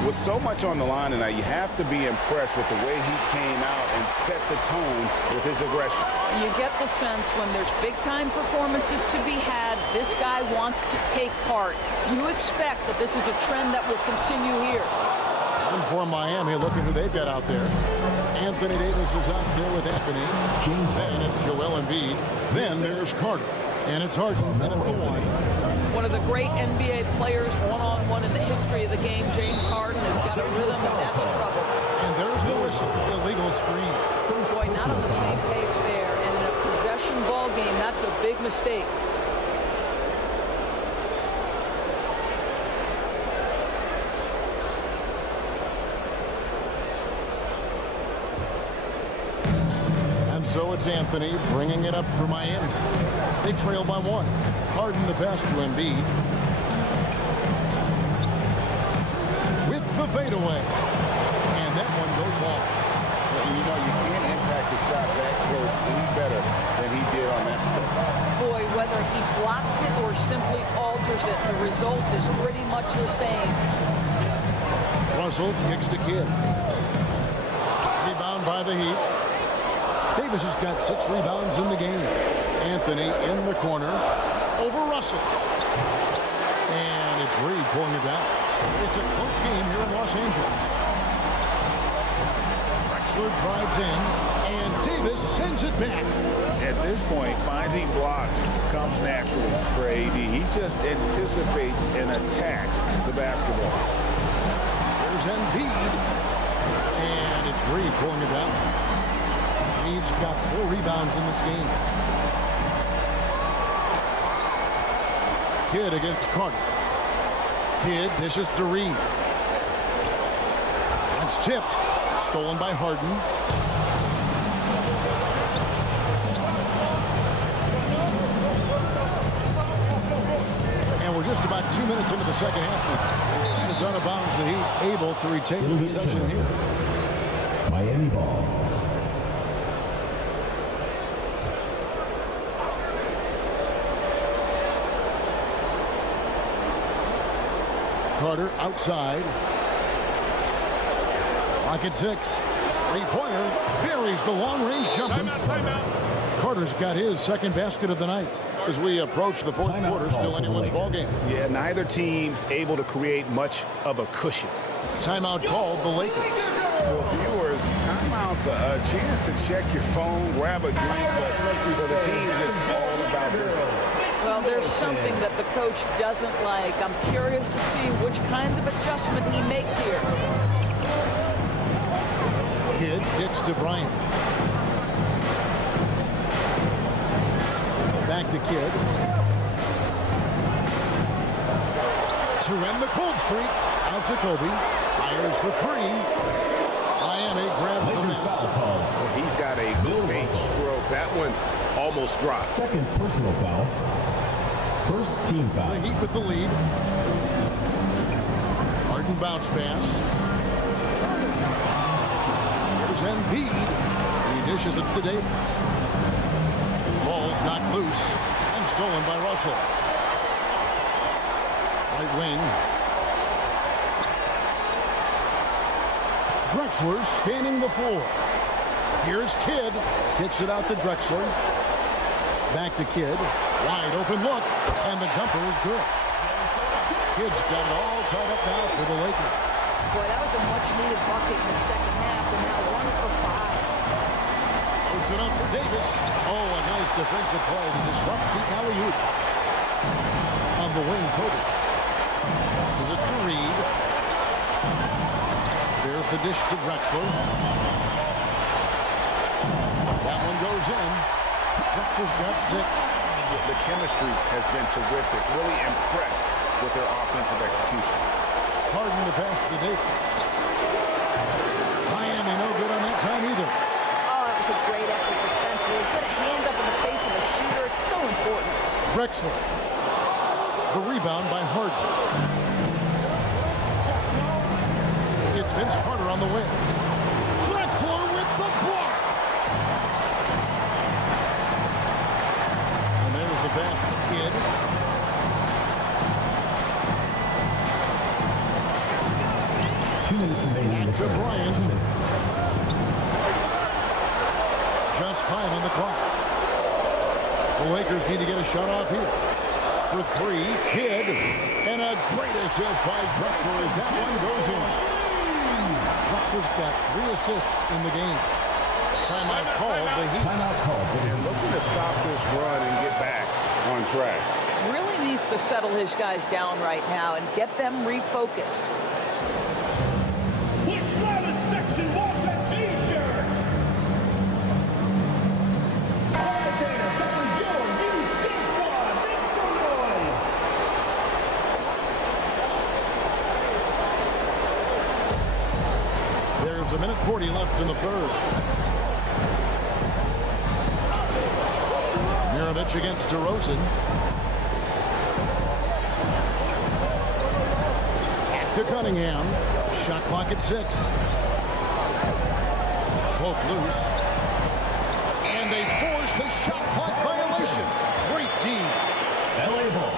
With so much on the line tonight, you have to be impressed with the way he came out and set the tone with his aggression. You get the sense when there's big-time performances to be had, this guy wants to take part. You expect that this is a trend that will continue here. And for Miami, look at who they've got out there. Anthony Davis is out there with Anthony. James Then it's Joel Embiid. Then there's Carter. And it's Harden. And at the one. One of the great NBA players one-on-one in the history of the game, James Harden, has got a rhythm, and that's trouble. And there's the whistle, illegal screen. Boy, not on the same page there. And in a possession ball game, that's a big mistake. And so it's Anthony bringing it up for Miami. They trail by 1. Harden the pass to Embiid. With the fadeaway. And that one goes long. Well, you know, you can't impact a shot that close any better than he did on that possession. Boy, whether he blocks it or simply alters it, the result is pretty much the same. Russell kicks to Kidd. Rebound by the Heat. Davis has got 6 rebounds in the game. Anthony in the corner over Russell. And it's Reed pulling it down. It's a close game here in Los Angeles. Drexler drives in, and Davis sends it back. At this point, finding blocks comes naturally for AD. He just anticipates and attacks the basketball. There's Embiid, and it's Reed pulling it down. Reed's got 4 rebounds in this game. Kidd against Carter. Kidd dishes to Reed. That's tipped. Stolen by Harden. And we're just about 2 minutes into the second half now. And it's out of bounds. The Heat able to retain possession here. Miami ball. Carter outside. Rocket 6. Three-pointer. Buries the long-range jumper. Timeout. Carter's got his second basket of the night. As we approach the fourth quarter, still anyone's ball game. Yeah, neither team able to create much of a cushion. Timeout called the Lakers. For viewers, timeout's a chance to check your phone, grab a drink, but for the team, it's all about business. Well, there's something that the coach doesn't like. I'm curious to see which kind of adjustment he makes here. Kidd kicks to Bryant. Back to Kidd. To end the cold streak, out to Kobe. Fires for 3. Miami grabs the miss. Well, he's got a great stroke. That one almost dropped. Second personal foul. First team foul. The Heat with the lead. Harden bounce pass. Here's Embiid. He dishes it to Davis. Ball's knocked loose and stolen by Russell. Right wing. Drexler scanning the floor. Here's Kidd. Kicks it out to Drexler. Back to Kidd. Wide open look. And the jumper is good. Kidd's got it all tied up now for the Lakers. Boy, that was a much-needed bucket in the second half, and now 1 for 5. Puts it up for Davis. Oh, a nice defensive play to disrupt the alley-oop. On the wing, Kobe. This is it to Reed. There's the dish to Drexler. That one goes in. Drexler's got 6. The chemistry has been terrific. Really impressed with their offensive execution. Harden the pass to Davis. Miami no good on that time either. Oh, it was a great effort defensively. Get a hand up in the face of the shooter. It's so important. Drexler. The rebound by Harden. It's Vince Carter on the wing. Drexler with the block. minutes remaining. Back to Bryant. 2 minutes. Just 5 on the clock. The Lakers need to get a shot off here. For 3, Kidd. And a great assist by Drexler as that one goes in. Drexler's got 3 assists in the game. Timeout called. The Heat. Timeout called. And looking to stop this run and get back on track. Really needs to settle his guys down right now and get them refocused. Which loudest section wants a t-shirt? All the fans, that was your use this one. Make some noise. There's a minute 40 left in the third. MARAVICH against DeRozan. To Cunningham. Shot clock at 6. Poke loose. And they force the shot clock violation. Great D. LA ball.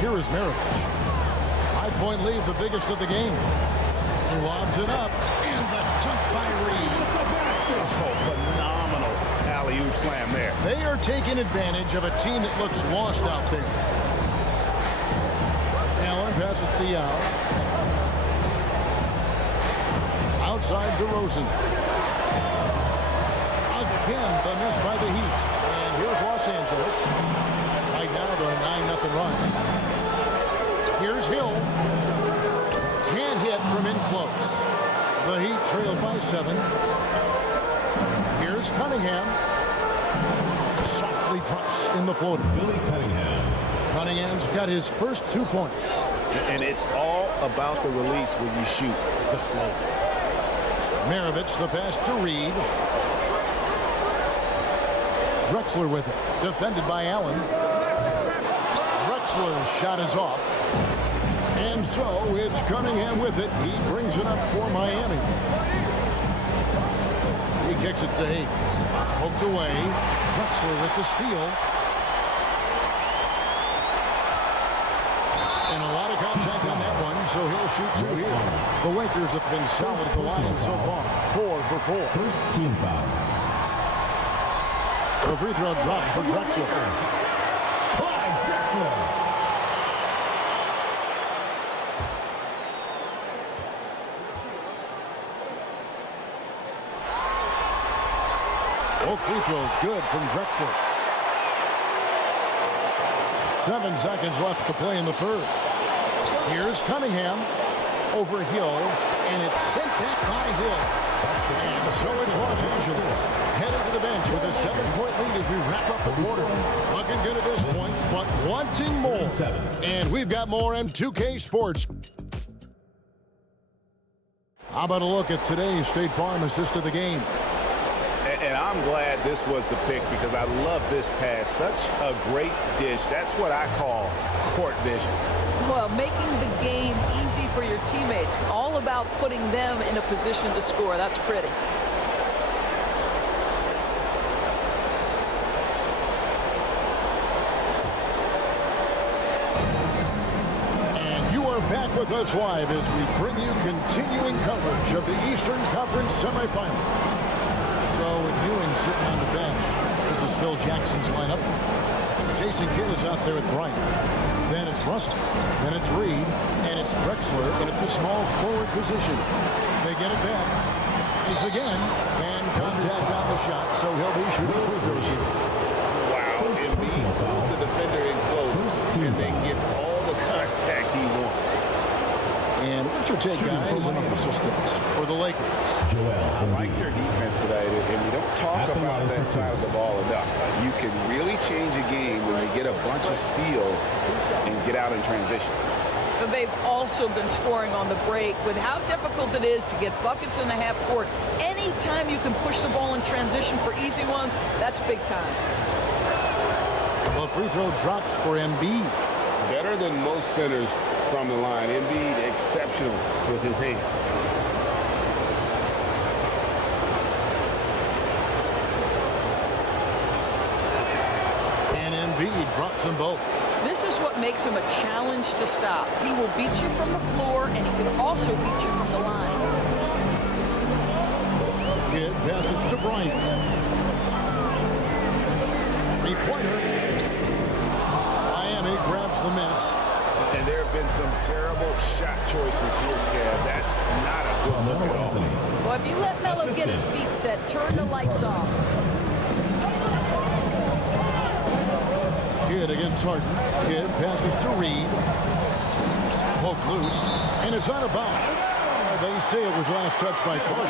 Here is MARAVICH. 5-point lead, the biggest of the game. He lobs it up. And the dunk by Reed. Oh, phenomenal alley-oop slam there. They are taking advantage of a team that looks lost out there. Allen passes to Yao. Outside DeRozan. Again, the miss by the Heat. And here's Los Angeles. Right now, the 9-0 run. Here's Hill. Can't hit from in close. The Heat trailed by 7. Here's Cunningham. Softly drops in the floater. Billy Cunningham. Cunningham's got his first 2 points. And it's all about the release when you shoot the float. MARAVICH the pass to Reed. Drexler with it. Defended by Allen. Drexler's shot is off. And so it's Cunningham with it. He brings it up for Miami. He kicks it to Hayes. Poked away. Drexler with the steal. And a lot of contact on that one, so he'll shoot 2 here. The Lakers have been solid at the line so far. 4 for 4. First team foul. The free throw drops for Drexler. Clyde Drexler. Both free throws good from Drexler. 7 seconds left to play in the third. Here's Cunningham over Hill, and it's sent back by Hill. And so it's Los Angeles headed to the bench with a 7-point lead as we wrap up the quarter. Looking good at this point, but wanting more. And we've got more M2K Sports. How about a look at today's State Farm assist of the game? And I'm glad this was the pick because I love this pass. Such a great dish. That's what I call court vision. Well, making the game easy for your teammates. All about putting them in a position to score. That's pretty. And you are back with us live as we bring you continuing coverage of the Eastern Conference semifinal. So with Ewing sitting on the bench, this is Phil Jackson's lineup. Jason Kidd is out there with Bryant. Then it's Russell. Then it's Reed. And it's Drexler in at the small forward position. They get it back. Tries again. And contact on the shot, so he'll be shooting free throws here. Wow. Embiid pulls the defender in close and then gets all the contact he wants. And what's your take, guys, on the hustle sticks for the Lakers? I like their defense today, and we don't talk about that side of the ball enough. You can really change a game when you get a bunch of steals and get out in transition. But they've also been scoring on the break with how difficult it is to get buckets in the half court. Anytime you can push the ball in transition for easy ones, that's big time. Well, free throw drops for Embiid. Better than most centers from the line. Embiid exceptional with his hands. Embiid drops them both. This is what makes him a challenge to stop. He will beat you from the floor, and he can also beat you from the line. Kidd passes to Bryant. Three-pointer. Miami grabs the miss. And there have been some terrible shot choices here, Kev. That's not a good look at all. Well, if you let Melo get his feet set, turn the lights off. Kidd against Harden. Kidd passes to Reed. Poke loose. And it's out of bounds. They say it was last touched by Carter.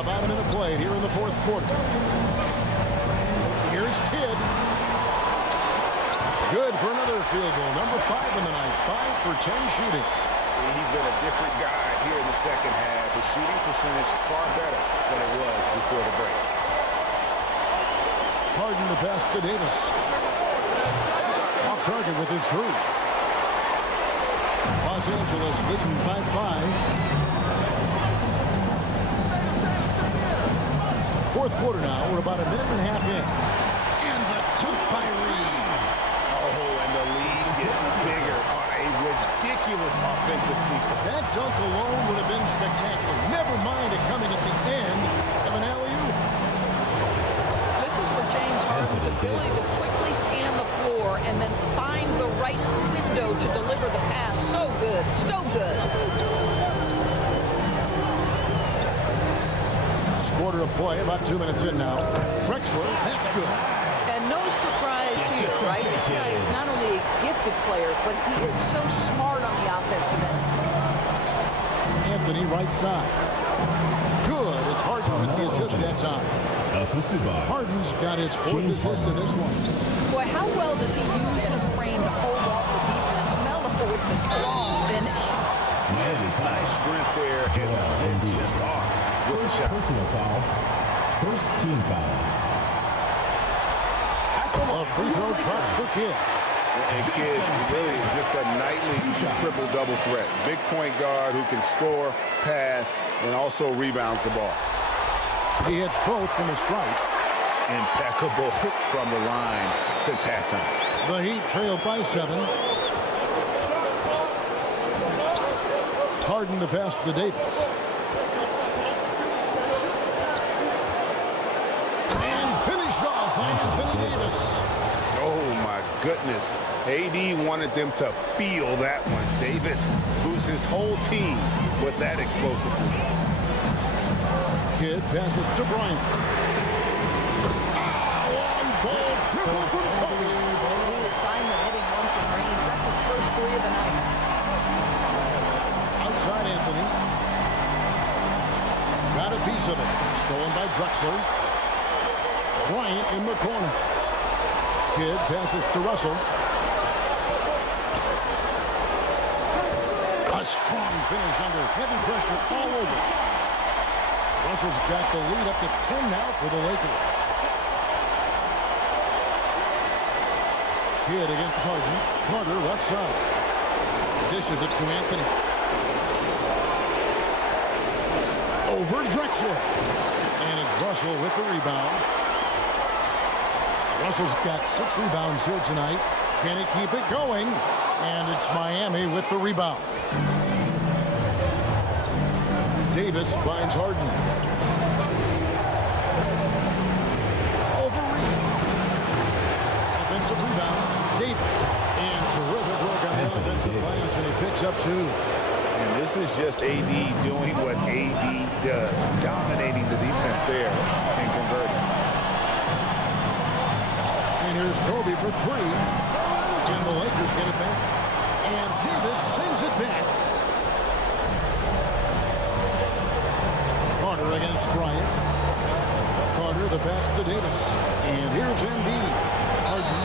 About a minute played here in the fourth quarter. Here's Kidd. Good for another field goal. Number 5 in the night. 5 for 10 shooting. He's been a different guy here in the second half. His shooting percentage far better than it was before the break. Harden the pass to Davis. Off target with his three. Los Angeles leading by 5. Fourth quarter now. We're about a minute and a half in. And the dunk by Reed. Oh, and the lead gets bigger on a ridiculous offensive sequence. That dunk alone would have been spectacular. Never mind it coming at the end of an alley-oop. This is where James Harden's ability to quickly scan the floor and then find the right window to deliver the pass. So good, so good. Quarter of play, about 2 minutes in now. Drexler, that's good. And no surprise here, right? This guy is not only a gifted player, but he is so smart on the offensive end. Anthony, right side. Good. It's Harden with the assist that time. Harden's got his 4th assist in this one. Boy, how well does he use his frame to hold off the defense? Melo with the strong finish. Yeah, just nice strength there, and just off with the shot. Personal foul. First team foul. A free throw drops for Kidd. And Kidd really just a nightly triple-double threat. Big point guard who can score, pass, and also rebounds the ball. He hits both from the stripe. Impeccable from the line since halftime. The Heat trailed by 7. Harden the pass to Davis. And finished off by Anthony Davis. Oh, my goodness. AD wanted them to feel that one. Davis boosts his whole team with that explosiveness. Kidd passes to Bryant. Long ball triple from Kobe. Finally hitting one from range. That's his first 3 of the night. Outside Anthony. Got a piece of it. Stolen by Drexler. Bryant in the corner. Kidd passes to Russell. A strong finish under heavy pressure all over. Russell's got the lead up to 10 now for the Lakers. Kidd against Harden. Carter left side. Dishes it to Anthony. Over Drexler. And it's Russell with the rebound. Russell's got 6 rebounds here tonight. Can he keep it going? And it's Miami with the rebound. Davis finds Harden. Over Reed. Offensive rebound. Davis. And terrific work on the offensive glass, and he picks up 2. And this is just AD doing what AD does, dominating the defense there and converting. And here's Kobe for 3. And the Lakers get it back. And Davis sends it back. Carter against Bryant. Carter the pass to Davis. And here's Embiid. Harden.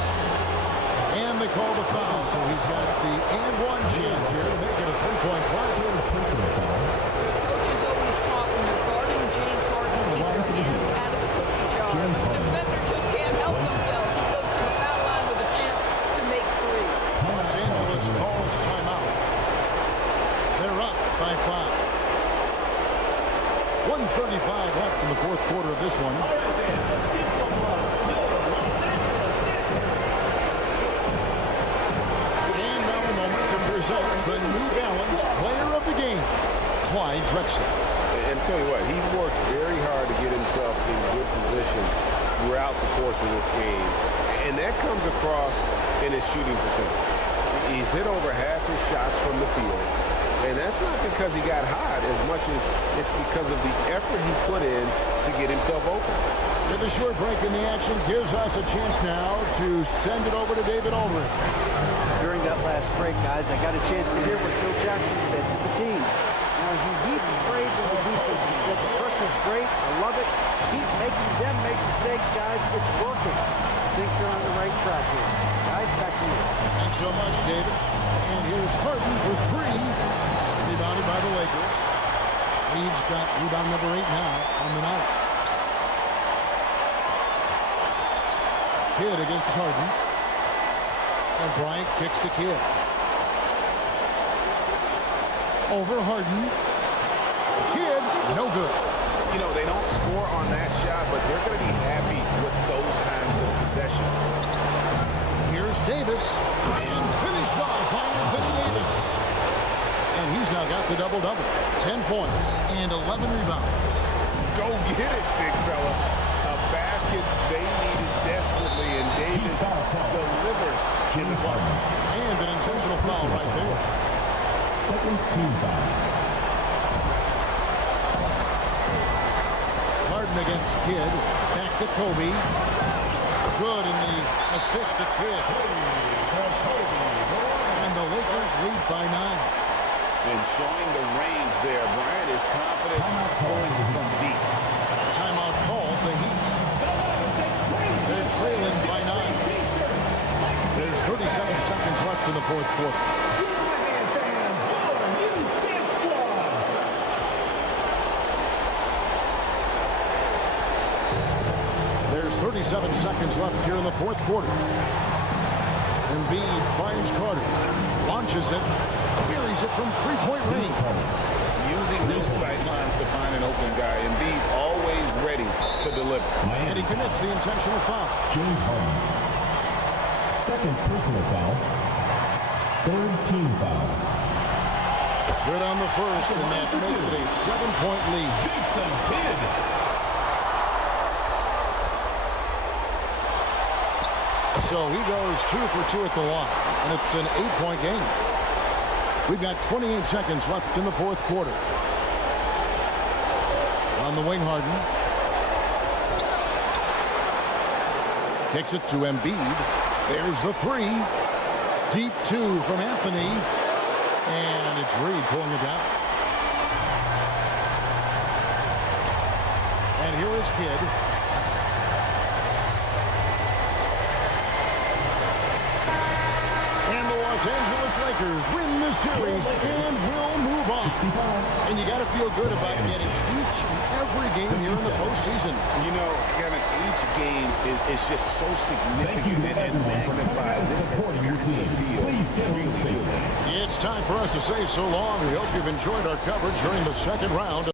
And they call the foul. So he's got the and 1 chance here to make it a 3-point play. Coaches always talk when you're guarding James Harden, keep your hands out of the cookie jar. The defender just can't help themselves. He goes to the foul line with a chance to make 3. Los Angeles calls timeout. 1:35 left in the fourth quarter of this one. And now a moment to present the New Balance Player of the Game, Clyde Drexler. And tell you what, he's worked very hard to get himself in good position throughout the course of this game. And that comes across in his shooting percentage. He's hit over half his shots from the field. And that's not because he got hot as much as it's because of the effort he put in to get himself open. With a short break in the action, gives us a chance now to send it over to David Aldridge. During that last break, guys, I got a chance to hear what Phil Jackson said to the team. Now, he heaped praise on the defense. He said, the pressure's great. I love it. Keep making them make mistakes, guys. It's working. Thinks they're on the right track here. Guys, back to you. Thanks so much, David. And here's Harden for three. Rebounded by the Lakers. Reed's got rebound number 8 now on the night. Kidd against Harden. And Bryant kicks to Kidd. Over Harden. Kidd, no good. You know, they don't score on that shot, but they're going to be happy with those kinds of possessions. Here's Davis. And finished off by Anthony Davis. And he's now got the double-double. 10 points and 11 rebounds. Go get it, big fella. A basket they needed desperately, and Davis delivers in the clutch. And an intentional foul right there. Second team foul. Harden against Kidd. Back to Kobe. Good in the assist to Kidd. And the Lakers lead by 9. And showing the range there, Bryant is confident going from deep. Timeout called, the Heat. They're trailing by 9. There's 37 seconds left in the fourth quarter. There's 37 seconds left here in the fourth quarter. Embiid finds Carter, launches it, carries it from three-point range. Using those sidelines to find an open guy. Embiid always ready to deliver. And he commits the intentional foul. James Harden. Second personal foul. Third team foul. Good on the first, and that makes it a 7-point lead. Jason Kidd. So he goes 2 for 2 at the line, and it's an 8-point game. We've got 28 seconds left in the fourth quarter. On the wing, Harden. Kicks it to Embiid. There's the 3. Deep 2 from Anthony. And it's Reed pulling it down. And here is Kidd. And the Los Angeles Lakers win the series and will move on. And you got to feel good about getting each and every game here in the postseason. You know, Kevin, each game is just so significant and magnified. This has got to feel really good. It's time for us to say so long. We hope you've enjoyed our coverage during the second round.